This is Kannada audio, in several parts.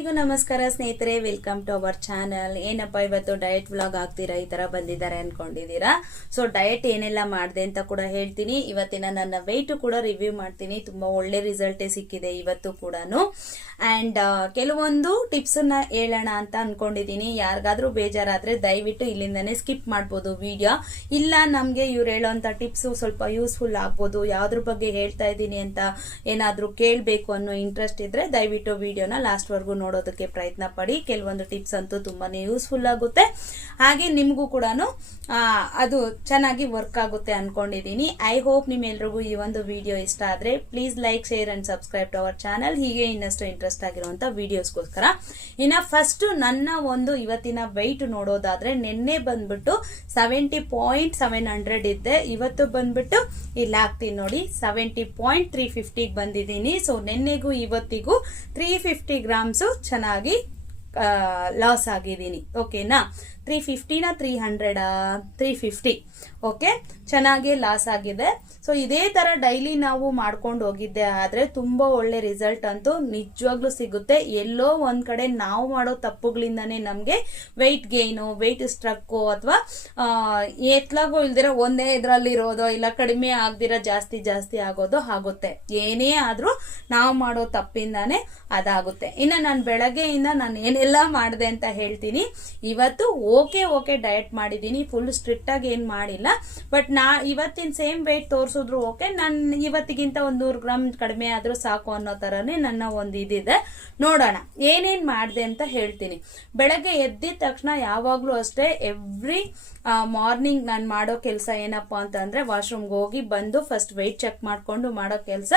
ಈಗ ನಮಸ್ಕಾರ ಸ್ನೇಹಿತರೆ, ವೆಲ್ಕಮ್ ಟು ಅವರ್ ಚಾನಲ್. ಏನಪ್ಪ ಇವತ್ತು ಡಯಟ್ ವ್ಲಾಗ್ ಆಗ್ತೀರಾ ಈ ತರ ಬಂದಿದ್ದಾರೆ ಅನ್ಕೊಂಡಿದ್ದೀರಾ. ಸೊ ಡಯಟ್ ಏನೆಲ್ಲ ಮಾಡಿದೆ ಅಂತ ಕೂಡ ಹೇಳ್ತೀನಿ. ಇವತ್ತಿನ ನನ್ನ ವೆಯ್ಟ್ ಕೂಡ ರಿವ್ಯೂ ಮಾಡ್ತೀನಿ. ತುಂಬಾ ಒಳ್ಳೆ ರಿಸಲ್ಟೇ ಸಿಕ್ಕಿದೆ ಇವತ್ತು ಕೂಡ. ಅಂಡ್ ಕೆಲವೊಂದು ಟಿಪ್ಸ್ ನ ಹೇಳೋಣ ಅಂತ ಅನ್ಕೊಂಡಿದೀನಿ. ಯಾರಿಗಾದ್ರೂ ಬೇಜಾರಾದ್ರೆ ದಯವಿಟ್ಟು ಇಲ್ಲಿಂದಾನೆ ಸ್ಕಿಪ್ ಮಾಡ್ಬೋದು ವಿಡಿಯೋ. ಇಲ್ಲ ನಮ್ಗೆ ಇವ್ರು ಹೇಳೋಂತ ಟಿಪ್ಸ್ ಸ್ವಲ್ಪ ಯೂಸ್ಫುಲ್ ಆಗ್ಬೋದು, ಯಾವ್ದ್ರ ಬಗ್ಗೆ ಹೇಳ್ತಾ ಇದ್ದೀನಿ ಅಂತ ಏನಾದ್ರೂ ಕೇಳ್ಬೇಕು ಅನ್ನೋ ಇಂಟ್ರೆಸ್ಟ್ ಇದ್ರೆ ದಯವಿಟ್ಟು ವಿಡಿಯೋನ ಲಾಸ್ಟ್ ವರ್ಗು ನೋಡೋದಕ್ಕೆ ಪ್ರಯತ್ನ ಪಡಿ. ಕೆಲವೊಂದು ಟಿಪ್ಸ್ ಅಂತೂ ತುಂಬಾನೇ ಯೂಸ್ಫುಲ್ ಆಗುತ್ತೆ, ಹಾಗೆ ನಿಮಗೂ ಕೂಡ ಅದು ಚೆನ್ನಾಗಿ ವರ್ಕ್ ಆಗುತ್ತೆ ಅನ್ಕೊಂಡಿದೀನಿ. ಐ ಹೋಪ್ ನಿಮ್ಮೆಲ್ರಿಗೂ ಈ ಒಂದು ವಿಡಿಯೋ ಇಷ್ಟ ಆದ್ರೆ please like, share and subscribe to our channel. ಹೀಗೆ ಇನ್ನಷ್ಟು ಇಂಟ್ರೆಸ್ಟ್ ಆಗಿರುವಂತ ವಿಡಿಯೋಸ್ಗೋಸ್ಕರ. ಇನ್ನ ಫಸ್ಟ್ ನನ್ನ ಒಂದು ಇವತ್ತಿನ ವೆಯ್ಟ್ ನೋಡೋದಾದ್ರೆ, ನಿನ್ನೆ ಬಂದ್ಬಿಟ್ಟು 70.700 ಇದ್ದೆ. ಇವತ್ತು ಬಂದ್ಬಿಟ್ಟು ಇಲ್ಲಿ ಹಾಕ್ತೀನಿ ನೋಡಿ 70.350 ಬಂದಿದ್ದೀನಿ. ಸೊ ನಿನ್ನೆಗೂ ಇವತ್ತಿಗೂ 350 ಗ್ರಾಮ್ಸ್ ಚೆನ್ನಾಗಿ ಲಾಸ್ ಆಗಿದ್ದೀನಿ. ಓಕೆನಾ, 350 300 350 ಓಕೆ, ಚೆನ್ನಾಗಿ ಲಾಸ್ ಆಗಿದೆ. ಸೊ ಇದೇ ತರ ಡೈಲಿ ನಾವು ಮಾಡ್ಕೊಂಡು ಹೋಗಿದ್ದೆ ಆದ್ರೆ ತುಂಬಾ ಒಳ್ಳೆ ರಿಸಲ್ಟ್ ಅಂತೂ ನಿಜವಾಗ್ಲೂ ಸಿಗುತ್ತೆ. ಎಲ್ಲೋ ಒಂದ್ ಕಡೆ ನಾವು ಮಾಡೋ ತಪ್ಪುಗಳಿಂದಾನೇ ನಮ್ಗೆ ವೆಯ್ಟ್ ಗೇನು, ವೆಯ್ಟ್ ಸ್ಟ್ರಕ್ಕು ಅಥವಾ ಎತ್ಲಾಗೋ ಇಲ್ದಿರ ಒಂದೇ ಇದ್ರಲ್ಲಿ ಇರೋದು, ಇಲ್ಲ ಕಡಿಮೆ ಆಗ್ದಿರ ಜಾಸ್ತಿ ಆಗೋದು ಆಗುತ್ತೆ. ಏನೇ ಆದ್ರೂ ನಾವು ಮಾಡೋ ತಪ್ಪಿಂದಾನೇ ಅದಾಗುತ್ತೆ. ಇನ್ನ ನಾನು ಬೆಳಗ್ಗೆಯಿಂದ ನಾನು ಏನೆಲ್ಲ ಮಾಡಿದೆ ಅಂತ ಹೇಳ್ತೀನಿ. ಇವತ್ತು ಓಕೆ ಡಯಟ್ ಮಾಡಿದೀನಿ, ಫುಲ್ ಸ್ಟ್ರಿಕ್ಟ್ ಆಗಿ ಏನ್ ಮಾಡಿಲ್ಲ. ಬಟ್ ಇವತ್ತಿನ ಸೇಮ್ ವೆಯ್ಟ್ ತೋರಿಸಿದ್ರು ಓಕೆ, ನಾನು ಇವತ್ತಿಗಿಂತ 100 ಗ್ರಾಮ್ ಕಡಿಮೆ ಆದ್ರೂ ಸಾಕು ಅನ್ನೋ ತರನೇ ನನ್ನ ಒಂದು ಇದಿದೆ. ನೋಡೋಣ ಏನೇನ್ ಮಾಡಿದೆ ಅಂತ ಹೇಳ್ತೀನಿ. ಬೆಳಗ್ಗೆ ಎದ್ದಿದ ತಕ್ಷಣ ಯಾವಾಗ್ಲೂ ಅಷ್ಟೇ ಎವ್ರಿ ಮಾರ್ನಿಂಗ್ ನಾನು ಮಾಡೋ ಕೆಲಸ ಏನಪ್ಪಾ ಅಂತಂದ್ರೆ, ವಾಶ್ರೂಮ್ಗೆ ಹೋಗಿ ಬಂದು ಫಸ್ಟ್ ವೆಯ್ಟ್ ಚೆಕ್ ಮಾಡ್ಕೊಂಡು ಮಾಡೋ ಕೆಲಸ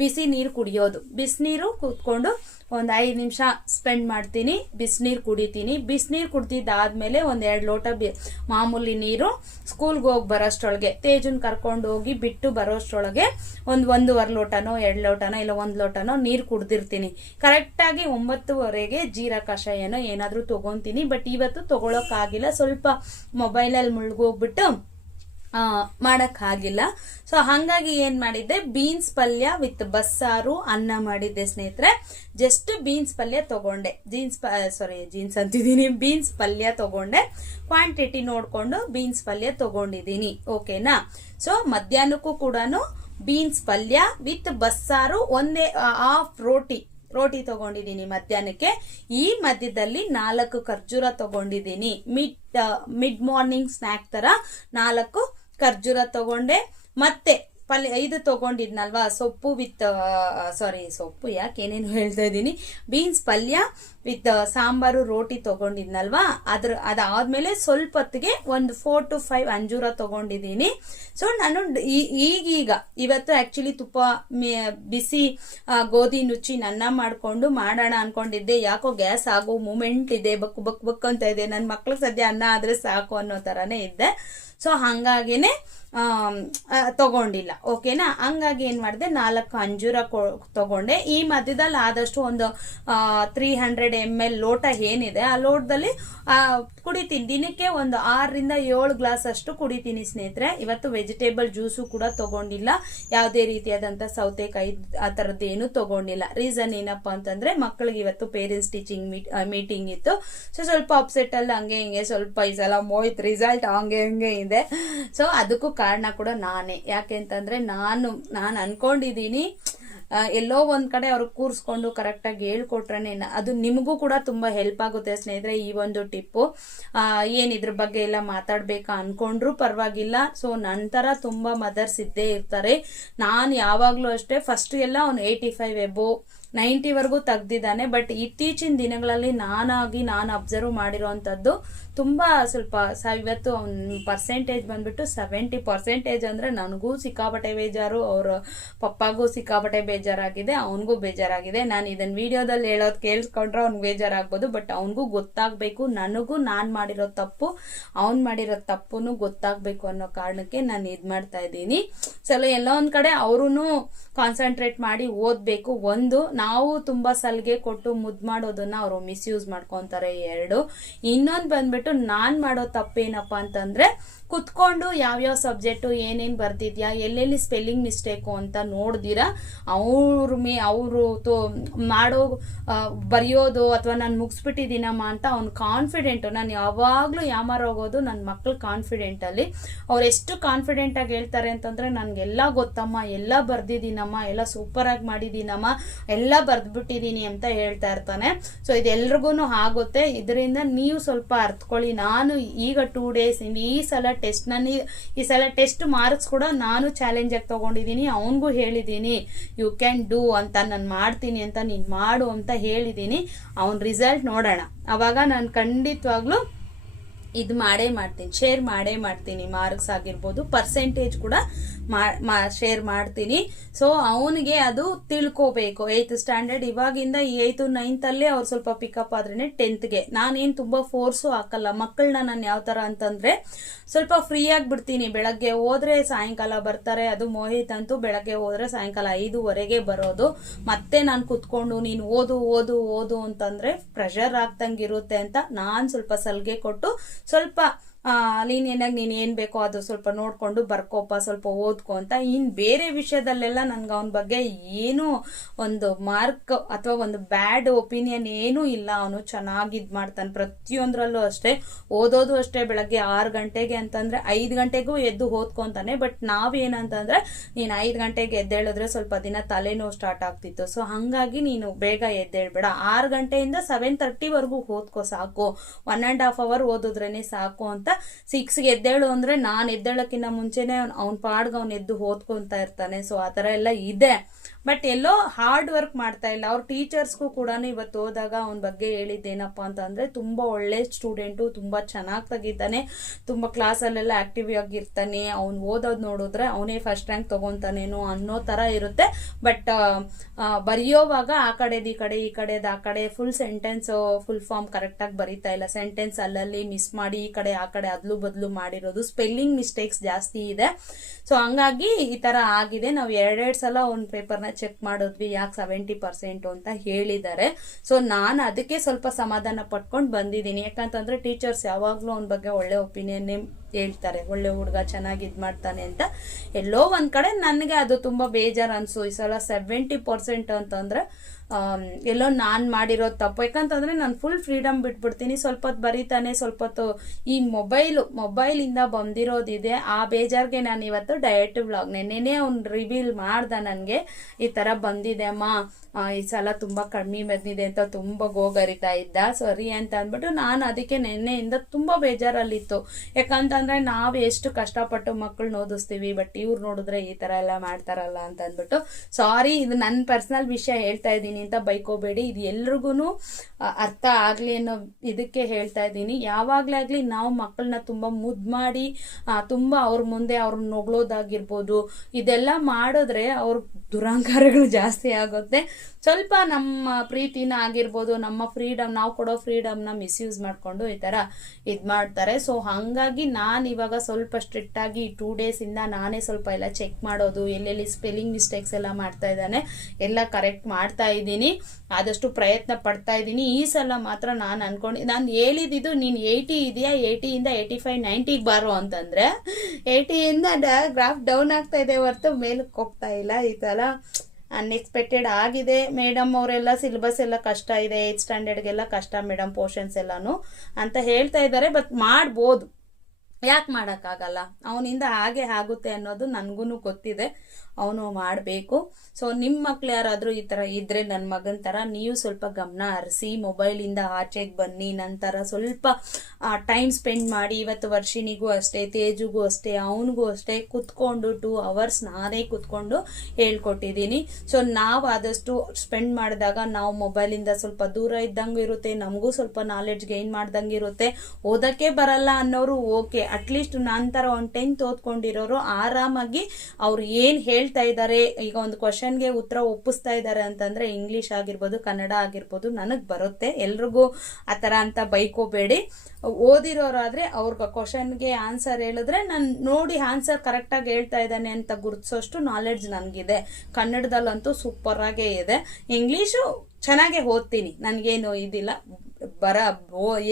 ಬಿಸಿ ನೀರು ಕುಡಿಯೋದು. ಬಿಸಿನೀರು ಕೂತ್ಕೊಂಡು ಒಂದ್ 5 ನಿಮಿಷ ಸ್ಪೆಂಡ್ ಮಾಡ್ತೀನಿ, ಬಿಸಿನೀರು ಕುಡಿತೀನಿ. ಬಿಸಿನೀರು ಕುಡ್ದಿದ್ದಾದ್ಮೇಲೆ 1-2 ಲೋಟ ಮಾಮೂಲಿ ನೀರು ಸ್ಕೂಲ್ಗೆ ಹೋಗಿ ಬರೋಷ್ಟ್ರೊಳಗೆ, ತೇಜನ್ ಕರ್ಕೊಂಡು ಹೋಗಿ ಬಿಟ್ಟು ಬರೋಷ್ಟ್ರೊಳಗೆ 1.5 ಲೋಟನೋ 2 ಲೋಟನೋ ಇಲ್ಲ 1 ಲೋಟನೋ ನೀರು ಕುಡ್ದಿರ್ತೀನಿ. ಕರೆಕ್ಟ್ ಆಗಿ 9:30ಗೆ ಜೀರಾ ಕಷಾಯನೋ ಏನಾದ್ರೂ ತಗೊಂತೀನಿ. ಬಟ್ ಇವತ್ತು ತಗೊಳಕ್ ಆಗಿಲ್ಲ, ಸ್ವಲ್ಪ ಮೊಬೈಲಲ್ಲಿ ಮುಳುಗೋಗ್ಬಿಟ್ಟು ಮಾಡಕ್ ಆಗಿಲ್ಲ. ಸೊ ಹಂಗಾಗಿ ಏನ್ ಮಾಡಿದ್ದೆ, ಬೀನ್ಸ್ ಪಲ್ಯ ವಿತ್ ಬಸ್ಸಾರು ಅನ್ನ ಮಾಡಿದ್ದೆ ಸ್ನೇಹಿತರೆ. ಜಸ್ಟ್ ಬೀನ್ಸ್ ಪಲ್ಯ ತಗೊಂಡೆ, ಬೀನ್ಸ್ ಪಲ್ಯ ತಗೊಂಡೆ. ಕ್ವಾಂಟಿಟಿ ನೋಡ್ಕೊಂಡು ಬೀನ್ಸ್ ಪಲ್ಯ ತಗೊಂಡಿದ್ದೀನಿ. ಓಕೆನಾ. ಸೊ ಮಧ್ಯಾಹ್ನಕ್ಕೂ ಕೂಡ ಬೀನ್ಸ್ ಪಲ್ಯ ವಿತ್ ಬಸ್ಸಾರು, ಒಂದೇ ಹಾಫ್ ರೋಟಿ ತಗೊಂಡಿದ್ದೀನಿ ಮಧ್ಯಾಹ್ನಕ್ಕೆ. ಈ ಮಧ್ಯದಲ್ಲಿ 4 ಖರ್ಜೂರ ತಗೊಂಡಿದ್ದೀನಿ. ಮಿಡ್ ಮಾರ್ನಿಂಗ್ ಸ್ನಾಕ್ ತರ 4 ಖರ್ಜೂರ ತಗೊಂಡೆ. ಮತ್ತೆ ಪಲ್ಯ 5 ತಗೊಂಡಿದ್ನಲ್ವಾ, ಸೊಪ್ಪು ಯಾಕೇನೇನು ಹೇಳ್ತಾ ಇದ್ದೀನಿ, ಬೀನ್ಸ್ ಪಲ್ಯ ವಿತ್ ಸಾಂಬಾರು ರೋಟಿ ತಗೊಂಡಿದ್ನಲ್ವಾ, ಅದಾದ್ಮೇಲೆ ಸ್ವಲ್ಪ ಹೊತ್ತಿಗೆ ಒಂದು 4 to 5 ಅಂಜೂರ ತಗೊಂಡಿದ್ದೀನಿ. ಸೊ ನಾನು ಈಗೀಗ ಇವತ್ತು ಆಕ್ಚುಲಿ ತುಪ್ಪ ಬಿಸಿ ಗೋಧಿ ನುಚ್ಚಿ ಅನ್ನ ಮಾಡ್ಕೊಂಡು ಮಾಡೋಣ ಅನ್ಕೊಂಡಿದ್ದೆ. ಯಾಕೋ ಗ್ಯಾಸ್ ಆಗೋ ಮೂಮೆಂಟ್ ಇದೆ, ಬಕ್ ಅಂತ ಇದೆ. ನನ್ನ ಮಕ್ಳಿಗೆ ಸದ್ಯ ಅನ್ನ ಆದ್ರೆ ಸಾಕು ಅನ್ನೋ ತರಾನೇ ಇದ್ದೆ. ಸೊ ಹಂಗಾಗಿನೇ ತಗೊಂಡಿಲ್ಲ. ಓಕೆನಾ. ಹಂಗಾಗಿ ಏನ್ ಮಾಡಿದೆ, 4 ಅಂಜೂರ ತಗೊಂಡೆ. ಈ ಮಧ್ಯದಲ್ಲಿ ಆದಷ್ಟು ಒಂದು 300 ml ಲೋಟ ಏನಿದೆ ಆ ಲೋಟದಲ್ಲಿ ಕುಡಿತೀನಿ. ದಿನಕ್ಕೆ ಒಂದು 6 ರಿಂದ 7 ಗ್ಲಾಸ್ ಅಷ್ಟು ಕುಡಿತೀನಿ ಸ್ನೇಹಿತರೆ. ಇವತ್ತು ವೆಜಿಟೇಬಲ್ ಜ್ಯೂಸು ಕೂಡ ತಗೊಂಡಿಲ್ಲ, ಯಾವುದೇ ರೀತಿಯಾದಂತ ಸೌತೆಕಾಯಿ ಆ ತರದ್ದು ಏನು ತಗೊಂಡಿಲ್ಲ. ರೀಸನ್ ಏನಪ್ಪಾ ಅಂತಂದ್ರೆ, ಮಕ್ಕಳಿಗೆ ಇವತ್ತು ಪೇರೆಂಟ್ಸ್ ಟೀಚಿಂಗ್ ಮೀಟಿಂಗ್ ಇತ್ತು. ಸೊ ಸ್ವಲ್ಪ ಅಪ್ಸೆಟ್ ಅಲ್ಲಿ ಹಂಗೆ ಹಿಂಗೆ ಸ್ವಲ್ಪ ಈ ಸಲ ಮೋಹಿತ್ ರಿಸಲ್ಟ್ ಹಂಗೆ ಇದೆ. ಸೊ ಅದಕ್ಕೂ ಕಾರಣ ಕೂಡ ನಾನೇ. ಯಾಕೆ ಅಂತಂದ್ರೆ ನಾನು ಅನ್ಕೊಂಡಿದೀನಿ ಎಲ್ಲೋ ಒಂದ್ ಕಡೆ ಅವ್ರಿಗೆ ಕೂರ್ಸ್ಕೊಂಡು ಕರೆಕ್ಟ್ ಆಗಿ ಹೇಳ್ಕೊಟ್ರೇನೆ ಅದು ನಿಮಗೂ ಕೂಡ ತುಂಬಾ ಹೆಲ್ಪ್ ಆಗುತ್ತೆ ಸ್ನೇಹಿತರೆ. ಈ ಒಂದು ಟಿಪ್ಪು ಏನ್ ಇದ್ರ ಬಗ್ಗೆ ಎಲ್ಲ ಮಾತಾಡ್ಬೇಕಾ ಅನ್ಕೊಂಡ್ರು ಪರವಾಗಿಲ್ಲ. ಸೊ ನಂತರ ತುಂಬಾ ಮದರ್ಸ್ ಇದ್ದೇ ಇರ್ತಾರೆ. ನಾನು ಯಾವಾಗ್ಲೂ ಅಷ್ಟೇ ಫಸ್ಟ್ ಎಲ್ಲ ಅವ್ನು 85 ಎಬೋ 90 ವರೆಗೂ ತೆಗ್ದಿದ್ದಾನೆ. ಬಟ್ ಇತ್ತೀಚಿನ ದಿನಗಳಲ್ಲಿ ನಾನು ಅಬ್ಸರ್ವ್ ಮಾಡಿರೋಂಥದ್ದು ತುಂಬಾ ಸ್ವಲ್ಪ ಇವತ್ತು ಪರ್ಸೆಂಟೇಜ್ ಬಂದ್ಬಿಟ್ಟು 70% ಅಂದ್ರೆ ನನಗೂ ಸಿಕ್ಕಾಪಟ್ಟೆ ಬೇಜಾರು, ಅವ್ರ ಪಪ್ಪಾಗೂ ಸಿಕ್ಕಾಪಟ್ಟೆ ಬೇಜಾರಾಗಿದೆ, ಅವನಿಗೂ ಬೇಜಾರಾಗಿದೆ. ನಾನು ಇದನ್ನ ವಿಡಿಯೋದಲ್ಲಿ ಹೇಳೋದು ಕೇಳಿಸ್ಕೊಂಡ್ರೆ ಅವ್ನಿಗೆ ಬೇಜಾರಾಗ್ಬೋದು, ಬಟ್ ಅವನಿಗೂ ಗೊತ್ತಾಗ್ಬೇಕು, ನನಗೂ ನಾನ್ ಮಾಡಿರೋ ತಪ್ಪು ಅವ್ನ್ ಮಾಡಿರೋ ತಪ್ಪುನು ಗೊತ್ತಾಗ್ಬೇಕು ಅನ್ನೋ ಕಾರಣಕ್ಕೆ ನಾನು ಇದ್ ಮಾಡ್ತಾ ಇದ್ದೀನಿ. ಸೊ ಎಲ್ಲ ಒಂದ್ ಕಡೆ ಅವ್ರು ಕಾನ್ಸಂಟ್ರೇಟ್ ಮಾಡಿ ಓದ್ಬೇಕು. ಒಂದು ನಾವು ತುಂಬಾ ಸಲಿಗೆ ಕೊಟ್ಟು ಮುದ್ದು ಮಾಡೋದನ್ನ ಅವರು ಮಿಸ್ಯೂಸ್ ಮಾಡ್ಕೊಂತಾರೆ. ಎರಡು, ಇನ್ನೊಂದು ಬಂದ್ಬಿಟ್ಟು ನಾನ್ ಮಾಡೋ ತಪ್ಪೇನಪ್ಪ ಅಂತಂದ್ರೆ ಕುತ್ಕೊಂಡು ಯಾವ್ಯಾವ ಸಬ್ಜೆಕ್ಟು ಏನೇನು ಬರ್ದಿದ್ಯಾ, ಎಲ್ಲೆಲ್ಲಿ ಸ್ಪೆಲ್ಲಿಂಗ್ ಮಿಸ್ಟೇಕು ಅಂತ ನೋಡ್ದಿರಾ ಅವರು ಮಾಡೋ ಬರೆಯೋದು ಅಥವಾ ನಾನು ಮುಗಿಸ್ಬಿಟ್ಟಿದ್ದೀನಮ್ಮ ಅಂತ ಅವ್ನು ಕಾನ್ಫಿಡೆಂಟು. ನಾನು ಯಾವಾಗಲೂ ಯಾಮಾರೋಗೋದು ನನ್ನ ಮಕ್ಕಳು ಕಾನ್ಫಿಡೆಂಟಲ್ಲಿ. ಅವ್ರು ಎಷ್ಟು ಕಾನ್ಫಿಡೆಂಟಾಗಿ ಹೇಳ್ತಾರೆ ಅಂತಂದರೆ ನನಗೆಲ್ಲ ಗೊತ್ತಮ್ಮ, ಎಲ್ಲ ಬರ್ದಿದ್ದೀನಮ್ಮ, ಎಲ್ಲ ಸೂಪರಾಗಿ ಮಾಡಿದ್ದೀನಮ್ಮ, ಎಲ್ಲ ಬರೆದ್ಬಿಟ್ಟಿದ್ದೀನಿ ಅಂತ ಹೇಳ್ತಾ ಇರ್ತಾನೆ. ಸೊ ಇದೆಲ್ರಿಗೂ ಆಗುತ್ತೆ. ಇದರಿಂದ ನೀವು ಸ್ವಲ್ಪ ಅರ್ಥಕೊಳ್ಳಿ. ನಾನು ಈಗ 2 days ಈ ಸಲ ಈ ಸಲ ಟೆಸ್ಟ್ ಮಾರ್ಕ್ಸ್ ಕೂಡ ನಾನು ಚಾಲೆಂಜ್ ಆಗಿ ತಗೊಂಡಿದ್ದೀನಿ. ಅವನಿಗೂ ಹೇಳಿದ್ದೀನಿ ಯು ಕ್ಯಾನ್ ಡೂ ಅಂತ, ನಾನು ಮಾಡ್ತೀನಿ ಅಂತ, ನೀನು ಮಾಡು ಅಂತ ಹೇಳಿದ್ದೀನಿ. ಅವನ ರಿಸಲ್ಟ್ ನೋಡೋಣ. ಅವಾಗ ನಾನು ಖಂಡಿತವಾಗ್ಲೂ ಇದು ಮಾಡ್ತೀನಿ, ಶೇರ್ ಮಾಡ್ತೀನಿ. ಮಾರ್ಕ್ಸ್ ಆಗಿರ್ಬೋದು, ಪರ್ಸೆಂಟೇಜ್ ಕೂಡ ಶೇರ್ ಮಾಡ್ತೀನಿ. ಸೊ ಅವನಿಗೆ ಅದು ತಿಳ್ಕೋಬೇಕು. 8th ಸ್ಟ್ಯಾಂಡರ್ಡ್ ಇವಾಗಿಂದ 8th 9th ಅಲ್ಲೇ ಅವ್ರು ಸ್ವಲ್ಪ ಪಿಕಪ್ ಆದ್ರೇನೆ 10th ನಾನೇನು ತುಂಬಾ ಫೋರ್ಸು ಹಾಕಲ್ಲ ಮಕ್ಕಳನ್ನ. ನಾನು ಯಾವ ತರ ಅಂತಂದ್ರೆ ಸ್ವಲ್ಪ ಫ್ರೀ ಆಗಿ ಬಿಡ್ತೀನಿ. ಬೆಳಗ್ಗೆ ಹೋದ್ರೆ ಸಾಯಂಕಾಲ ಬರ್ತಾರೆ. ಅದು ಮೋಹಿತ್ ಅಂತೂ ಬೆಳಗ್ಗೆ ಹೋದ್ರೆ ಸಾಯಂಕಾಲ 5:15 ಬರೋದು. ಮತ್ತೆ ನಾನು ಕುತ್ಕೊಂಡು ನೀನು ಓದು ಅಂತಂದ್ರೆ ಪ್ರೆಷರ್ ಆಗ್ದಂಗಿರುತ್ತೆ ಅಂತ ನಾನು ಸ್ವಲ್ಪ ಸಲಿಗೆ ಕೊಟ್ಟು ಸ್ವಲ್ಪ ಲೀನಿಯನ್ನಾಗಿ ನೀನು ಏನು ಬೇಕೋ ಅದು ಸ್ವಲ್ಪ ನೋಡ್ಕೊಂಡು ಬರ್ಕೋಪ, ಸ್ವಲ್ಪ ಓದ್ಕೊ ಅಂತ. ಇನ್ನು ಬೇರೆ ವಿಷಯದಲ್ಲೆಲ್ಲ ನನ್ಗೆ ಅವನ ಬಗ್ಗೆ ಏನೂ ಒಂದು ಮಾರ್ಕ್ ಅಥವಾ ಒಂದು ಬ್ಯಾಡ್ ಒಪಿನಿಯನ್ ಏನೂ ಇಲ್ಲ. ಅವನು ಚೆನ್ನಾಗಿ ಇದು ಮಾಡ್ತಾನೆ ಪ್ರತಿಯೊಂದರಲ್ಲೂ ಅಷ್ಟೇ. ಓದೋದು ಅಷ್ಟೇ, ಬೆಳಗ್ಗೆ 6 ಗಂಟೆಗೆ ಅಂತಂದ್ರೆ 5 ಗಂಟೆಗೂ ಎದ್ದು ಓದ್ಕೊಂತಾನೆ. ಬಟ್ ನಾವೇನಂತಂದ್ರೆ ನೀನು 5 ಗಂಟೆಗೆ ಎದ್ದೇಳಿದ್ರೆ ಸ್ವಲ್ಪ ದಿನ ತಲೆನೋವು ಸ್ಟಾರ್ಟ್ ಆಗ್ತಿತ್ತು. ಸೊ ಹಂಗಾಗಿ ನೀನು ಬೇಗ ಎದ್ದೇಳ್ಬೇಡ, 6 ಗಂಟೆಯಿಂದ 7:30ವರೆಗೂ ಓದ್ಕೋ ಸಾಕು, 1.5 hour ಓದಿದ್ರೇನೆ ಸಾಕು ಅಂತ. 6ಗೆ ಎದ್ದೇಳು ಅಂದ್ರೆ ನಾನು ಎದ್ದೇಳಕ್ಕಿಂತ ಮುಂಚೆನೆ ಅವ್ನ ಪಾಡ್ಗ ಅವ್ನು ಎದ್ದು ಓದ್ಕೊಂತ ಇರ್ತಾನೆ. ಸೊ ಆ ತರ ಎಲ್ಲ ಇದೆ. ಬಟ್ ಎಲ್ಲೋ ಹಾರ್ಡ್ ವರ್ಕ್ ಮಾಡ್ತಾ ಇಲ್ಲ. ಅವ್ರ ಟೀಚರ್ಸ್ಗೂ ಕೂಡ ಇವತ್ತು ಹೋದಾಗ ಅವನ ಬಗ್ಗೆ ಹೇಳಿದ್ದೇನಪ್ಪ ಅಂತಂದ್ರೆ ತುಂಬಾ ಒಳ್ಳೆ ಸ್ಟೂಡೆಂಟು, ತುಂಬಾ ಚೆನ್ನಾಗಿ ತೆಗಿತಾನೆ, ತುಂಬಾ ಕ್ಲಾಸಲ್ಲೆಲ್ಲ ಆಕ್ಟಿವ್ ಆಗಿರ್ತಾನೆ, ಅವ್ನು ಓದೋದು ನೋಡಿದ್ರೆ ಅವನೇ ಫಸ್ಟ್ ರ್ಯಾಂಕ್ ತಗೊಂತಾನೇನೋ ಅನ್ನೋ ತರ ಇರುತ್ತೆ. ಬಟ್ ಬರೆಯೋವಾಗ ಆ ಕಡೆದು ಈ ಕಡೆದು ಆ ಕಡೆ full sentence full form correct ಆಗಿ ಬರೀತಾ ಇಲ್ಲ. ಸೆಂಟೆನ್ಸ್ ಅಲ್ಲಲ್ಲಿ ಮಿಸ್ ಮಾಡಿ ಈ ಕಡೆ ಆ ಕಡೆ ಅದ್ಲು ಬದ್ಲು ಮಾಡಿರೋದು, ಸ್ಪೆಲ್ಲಿಂಗ್ ಮಿಸ್ಟೇಕ್ಸ್ ಜಾಸ್ತಿ ಇದೆ. ಸೊ ಹಂಗಾಗಿ ಈ ತರ ಆಗಿದೆ. ನಾವು 2 ಸಲ ಅವ್ನ ಪೇಪರ್ನ ಚೆಕ್ ಮಾಡಿದ್ವಿ, ಯಾಕೆ 70% ಅಂತ ಹೇಳಿದ್ದಾರೆ. ಸೊ ನಾನು ಅದಕ್ಕೆ ಸ್ವಲ್ಪ ಸಮಾಧಾನ ಪಟ್ಕೊಂಡು ಬಂದಿದ್ದೀನಿ. ಯಾಕಂತಂದ್ರೆ ಟೀಚರ್ಸ್ ಯಾವಾಗ್ಲೂ ಅವನ ಬಗ್ಗೆ ಒಳ್ಳೆ ಒಪಿನಿಯನ್ ಹೇಳ್ತಾರೆ, ಒಳ್ಳೆ ಹುಡುಗ ಚೆನ್ನಾಗಿ ಇದ್ ಮಾಡ್ತಾನೆ ಅಂತ. ಎಲ್ಲೋ ಒಂದ್ ಕಡೆ ನನಗೆ ಅದು ತುಂಬಾ ಬೇಜಾರು ಅನ್ಸು. ಈ ಸಲ 70% ಅಂತಂದ್ರೆ ಎಲ್ಲೋ ನಾನ್ ಮಾಡಿರೋದು ತಪ್ಪು. ಯಾಕಂತಂದ್ರೆ ನಾನು ಫುಲ್ ಫ್ರೀಡಮ್ ಬಿಟ್ಬಿಡ್ತೀನಿ. ಸ್ವಲ್ಪ ಹೊತ್ತು ಬರೀತಾನೆ, ಸ್ವಲ್ಪ ಹೊತ್ತು ಈ ಮೊಬೈಲ್ ಇಂದ ಬಂದಿರೋದಿದೆ. ಆ ಬೇಜಾರ್ಗೆ ನಾನು ಇವತ್ತು ಡಯಟ್ ವ್ಲಾಗ್ ನೆನ್ನೆನೆ ಅವ್ನು ರಿವೀಲ್ ಮಾಡ್ದ ನನ್ಗೆ, ಈ ತರ ಬಂದಿದೆ ಅಮ್ಮ, ಈ ಸಲ ತುಂಬಾ ಕಡಿಮೆ ಬಂದಿದೆ ಅಂತ ತುಂಬಾ ಗೋಗರಿತಾ ಇದ್ದ. ಸರಿ ಅಂತ ಅಂದ್ಬಿಟ್ಟು ನಾನು ಅದಕ್ಕೆ ನೆನ್ನೆಯಿಂದ ತುಂಬಾ ಬೇಜಾರಲ್ಲಿತ್ತು. ಯಾಕಂತಂದ್ರೆ ನಾವು ಎಷ್ಟು ಕಷ್ಟಪಟ್ಟು ಮಕ್ಕಳನ್ನ ಓದಿಸ್ತೀವಿ, ಬಟ್ ಇವ್ರು ನೋಡಿದ್ರೆ ಈ ತರ ಎಲ್ಲ ಮಾಡ್ತಾರಲ್ಲ ಅಂತ ಅಂದ್ಬಿಟ್ಟು. ಸಾರಿ, ಇದು ನನ್ನ ಪರ್ಸನಲ್ ವಿಷಯ ಹೇಳ್ತಾ ಇದ್ದೀನಿ ಅಂತ ಬೈಕೋಬೇಡಿ. ಇದು ಎಲ್ರಿಗೂ ಅರ್ಥ ಆಗ್ಲಿ ಅನ್ನೋ ಇದಕ್ಕೆ ಹೇಳ್ತಾ ಇದ್ದೀನಿ. ಯಾವಾಗ್ಲೇ ಆಗ್ಲಿ ನಾವು ಮಕ್ಕಳನ್ನ ತುಂಬಾ ಮುದ್ದು ಮಾಡಿ ತುಂಬಾ ಅವ್ರ ಮುಂದೆ ಅವ್ರನ್ನ ಹೊಗಳೋದಾಗಿರ್ಬೋದು, ಇದೆಲ್ಲ ಮಾಡಿದ್ರೆ ಅವ್ರ ದುರಂಕಾರಗಳು ಜಾಸ್ತಿ ಆಗುತ್ತೆ. ಸ್ವಲ್ಪ ನಮ್ಮ ಪ್ರೀತಿನ ಆಗಿರ್ಬೋದು, ನಮ್ಮ ಫ್ರೀಡಮ್, ನಾವು ಕೊಡೋ ಫ್ರೀಡಮ್ನ ಮಿಸ್ಯೂಸ್ ಮಾಡ್ಕೊಂಡು ಈ ತರ ಇದ್ ಮಾಡ್ತಾರೆ. ಸೊ ಹಂಗಾಗಿ ನಾನು ಇವಾಗ ಸ್ವಲ್ಪ ಸ್ಟ್ರಿಕ್ಟ್ ಆಗಿ 2 days ಇಂದ ನಾನೇ ಸ್ವಲ್ಪ ಎಲ್ಲ ಚೆಕ್ ಮಾಡೋದು, ಎಲ್ಲೆಲ್ಲಿ ಸ್ಪೆಲ್ಲಿಂಗ್ ಮಿಸ್ಟೇಕ್ಸ್ ಎಲ್ಲ ಮಾಡ್ತಾ ಇದ್ದಾನೆ ಎಲ್ಲ ಕರೆಕ್ಟ್ ಮಾಡ್ತಾ ಇದ್ದೀನಿ. ಆದಷ್ಟು ಪ್ರಯತ್ನ ಪಡ್ತಾ ಇದ್ದೀನಿ. ಈ ಸಲ ಮಾತ್ರ ನಾನು ಹೇಳಿದ್ದು ನೀನು 80 ಇದೆಯಾ, 80ಇಂದ 85 90ಗೆ ಬಾರೋ ಅಂತಂದ್ರೆ 80ಇಂದ ಗ್ರಾಫ್ ಡೌನ್ ಆಗ್ತಾ ಇದೆ ಹೊರತು ಮೇಲಕ್ಕೆ ಹೋಗ್ತಾ ಇಲ್ಲ. ಈ ತರ ಅನ್ಎಕ್ಸ್ಪೆಕ್ಟೆಡ್ ಆಗಿದೆ. ಮೇಡಮ್ ಅವರೆಲ್ಲ ಸಿಲೆಬಸ್ ಎಲ್ಲ ಕಷ್ಟ ಇದೆ, 8th ಸ್ಟ್ಯಾಂಡರ್ಡ್ಗೆಲ್ಲ ಕಷ್ಟ ಮೇಡಮ್ ಪೋರ್ಷನ್ಸ್ ಎಲ್ಲಾನು ಅಂತ ಹೇಳ್ತಾ ಇದ್ದಾರೆ. ಬಟ್ ಮಾಡ್ಬೋದು, ಯಾಕೆ ಮಾಡೋಕ್ಕಾಗಲ್ಲ, ಅವನಿಂದ ಹಾಗೆ ಆಗುತ್ತೆ ಅನ್ನೋದು ನನಗೂ ಗೊತ್ತಿದೆ. ಅವನು ಮಾಡಬೇಕು. ಸೊ ನಿಮ್ಮ ಮಕ್ಳು ಯಾರಾದರೂ ಈ ಥರ ಇದ್ರೆ ನನ್ನ ಮಗನ ಥರ ನೀವು ಸ್ವಲ್ಪ ಗಮನ ಹರಿಸಿ, ಮೊಬೈಲಿಂದ ಆಚೆಗೆ ಬನ್ನಿ. ನಂತರ ಸ್ವಲ್ಪ ಟೈಮ್ ಸ್ಪೆಂಡ್ ಮಾಡಿ. ಇವತ್ತು ವರ್ಷಿನಿಗೂ ಅಷ್ಟೇ, ತೇಜುಗೂ ಅಷ್ಟೇ, ಅವನಿಗೂ ಅಷ್ಟೇ ಕುತ್ಕೊಂಡು 2 hours ನಾನೇ ಕುತ್ಕೊಂಡು ಹೇಳ್ಕೊಟ್ಟಿದ್ದೀನಿ. ಸೊ ನಾವು ಆದಷ್ಟು ಸ್ಪೆಂಡ್ ಮಾಡಿದಾಗ ನಾವು ಮೊಬೈಲಿಂದ ಸ್ವಲ್ಪ ದೂರ ಇದ್ದಂಗೂ ಇರುತ್ತೆ, ನಮಗೂ ಸ್ವಲ್ಪ ನಾಲೆಡ್ಜ್ ಗೈನ್ ಮಾಡ್ದಂಗೆ ಇರುತ್ತೆ. ಓದಕ್ಕೆ ಬರಲ್ಲ ಅನ್ನೋರು ಓಕೆ, ಅಟ್ಲೀಸ್ಟ್ ನನ್ನ ಥರ ಒಂದು 10th ಓದ್ಕೊಂಡಿರೋರು ಆರಾಮಾಗಿ ಅವ್ರು ಏನು ಹೇಳ್ತಾ ಇದ್ದಾರೆ, ಈಗ ಒಂದು ಕ್ವಶನ್ಗೆ ಉತ್ತರ ಒಪ್ಪಿಸ್ತಾ ಇದ್ದಾರೆ ಅಂತಂದ್ರೆ ಇಂಗ್ಲಿಷ್ ಆಗಿರ್ಬೋದು, ಕನ್ನಡ ಆಗಿರ್ಬೋದು, ನನಗೆ ಬರುತ್ತೆ. ಎಲ್ರಿಗೂ ಆ ಥರ ಅಂತ ಬೈಕೋಬೇಡಿ. ಓದಿರೋರಾದ್ರೆ ಅವ್ರಿಗೆ ಕ್ವಶನ್ಗೆ ಆನ್ಸರ್ ಹೇಳಿದ್ರೆ ನಾನು ನೋಡಿ ಆನ್ಸರ್ ಕರೆಕ್ಟಾಗಿ ಹೇಳ್ತಾ ಇದ್ದಾನೆ ಅಂತ ಗುರುತಿಸೋಷ್ಟು ನಾಲೆಡ್ಜ್ ನನಗಿದೆ. ಕನ್ನಡದಲ್ಲಂತೂ ಸೂಪರ್ ಆಗೇ ಇದೆ. ಇಂಗ್ಲೀಷು ಚೆನ್ನಾಗೆ ಓದ್ತೀನಿ, ನನಗೇನು ಇದಿಲ್ಲ,